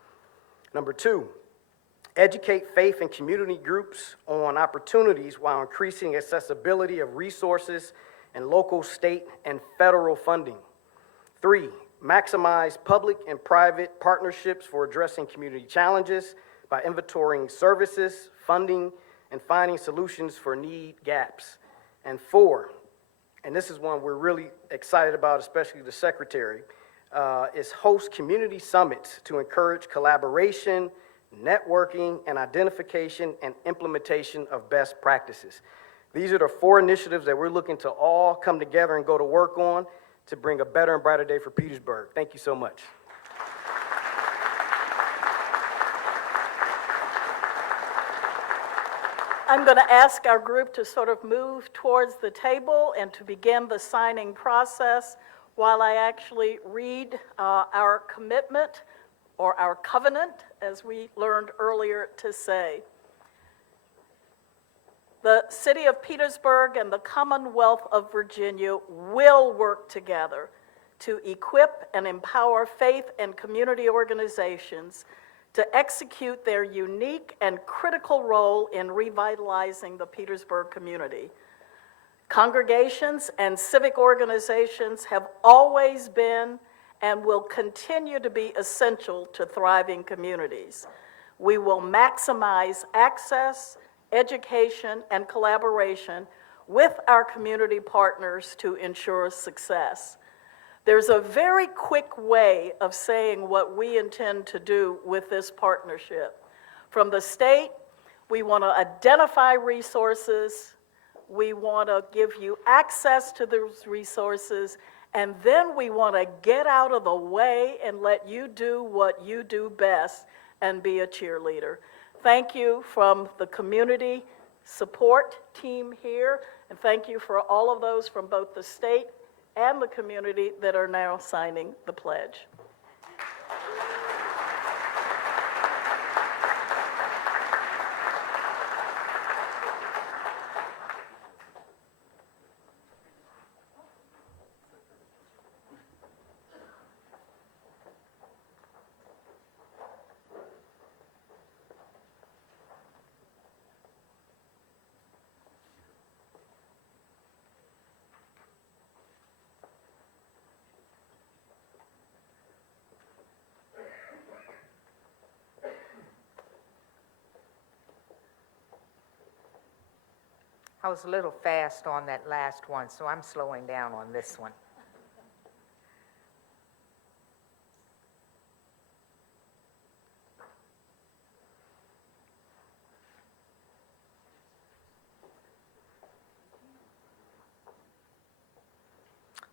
Number two, educate faith and community groups on opportunities while increasing accessibility of resources and local, state, and federal funding. Three, maximize public and private partnerships for addressing community challenges by inventorying services, funding, and finding solutions for need gaps. And four, and this is one we're really excited about, especially the secretary, is host community summits to encourage collaboration, networking, and identification and implementation of best practices. These are the 4 initiatives that we're looking to all come together and go to work on to bring a better and brighter day for Petersburg. Thank you so much. I'm going to ask our group to sort of move towards the table and to begin the signing process while I actually read our commitment, or our covenant, as we learned earlier to say. The City of Petersburg and the Commonwealth of Virginia will work together to equip and empower faith and community organizations to execute their unique and critical role in revitalizing the Petersburg community. Congregations and civic organizations have always been and will continue to be essential to thriving communities. We will maximize access, education, and collaboration with our community partners to ensure success. There's a very quick way of saying what we intend to do with this partnership. From the state, we want to identify resources, we want to give you access to those resources, and then we want to get out of the way and let you do what you do best and be a cheerleader. Thank you from the community support team here, and thank you for all of those from both the state and the community that are now signing the pledge. I was a little fast on that last one, so I'm slowing down on this one.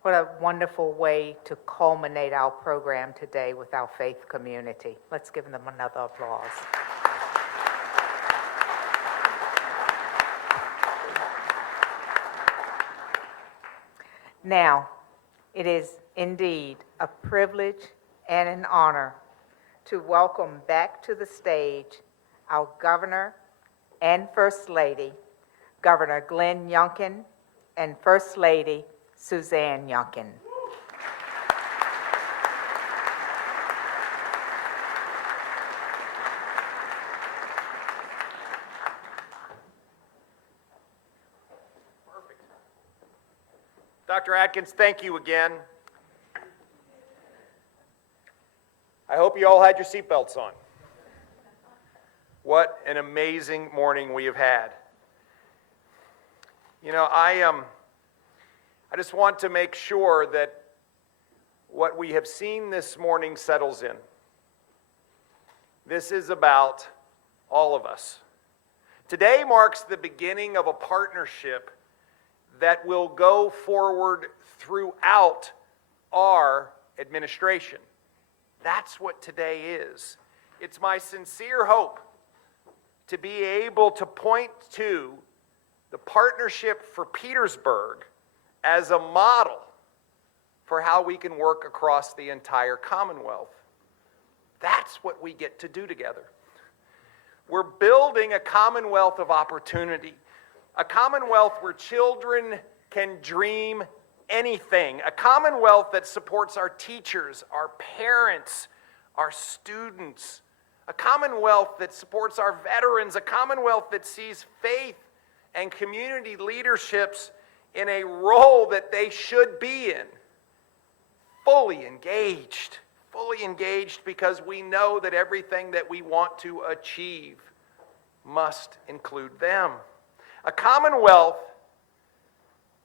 What a wonderful way to culminate our program today with our faith community. Let's give them another applause. Now, it is indeed a privilege and an honor to welcome back to the stage our Governor and First Lady, Governor Glenn Youngkin and First Lady Suzanne Youngkin. Dr. Atkins, thank you again. I hope you all had your seatbelts on. What an amazing morning we have had. You know, I just want to make sure that what we have seen this morning settles in. This is about all of us. Today marks the beginning of a partnership that will go forward throughout our administration. That's what today is. It's my sincere hope to be able to point to the Partnership for Petersburg as a model for how we can work across the entire Commonwealth. That's what we get to do together. We're building a Commonwealth of opportunity, A Commonwealth where children can dream anything. A Commonwealth that supports our teachers, our parents, our students. A Commonwealth that supports our veterans. A Commonwealth that sees faith and community leaderships in a role that they should be in. Fully engaged because we know that everything that we want to achieve must include them. A Commonwealth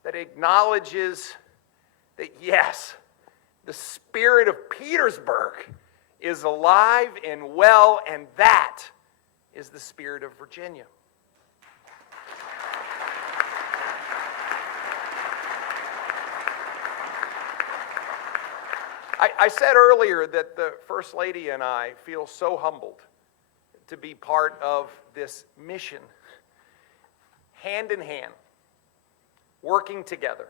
that acknowledges that, yes, the spirit of Petersburg is alive and well, and that is the spirit of Virginia. I said earlier that the First Lady and I feel so humbled to be part of this mission, hand in hand, working together,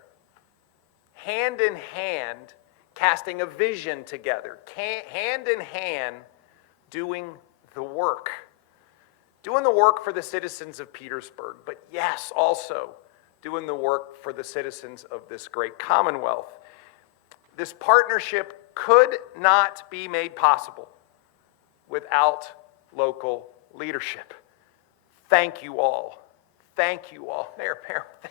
hand in hand, casting a vision together, hand in hand, doing the work for the citizens of Petersburg, but yes, also doing the work for the citizens of this great Commonwealth. This partnership could not be made possible without local leadership. Thank you all. Thank you all. Mayor,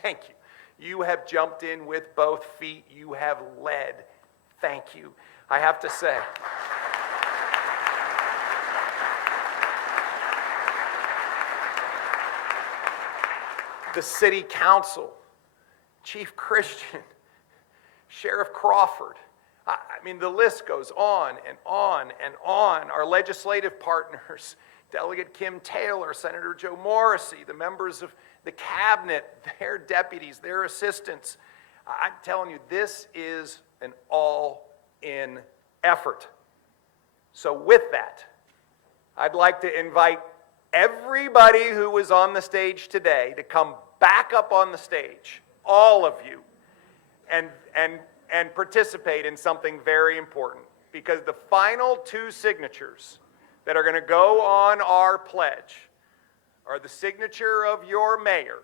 thank you. You have jumped in with both feet. You have led. Thank you. I have to say, the City Council, Chief Christian, Sheriff Crawford, I mean, the list goes on and on and on. Our legislative partners, Delegate Kim Taylor, Senator Joe Morrissey, the members of the cabinet, their deputies, their assistants. I'm telling you, this is an all-in effort. So with that, I'd like to invite everybody who was on the stage today to come back up on the stage, all of you, and participate in something very important, because the final two signatures that are going to go on our pledge are the signature of your mayor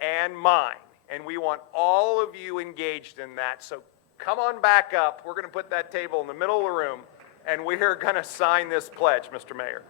and mine, and we want all of you engaged in that. So come on back up. We're going to put that table in the middle of the room, and we are going to sign this pledge, Mr. Mayor.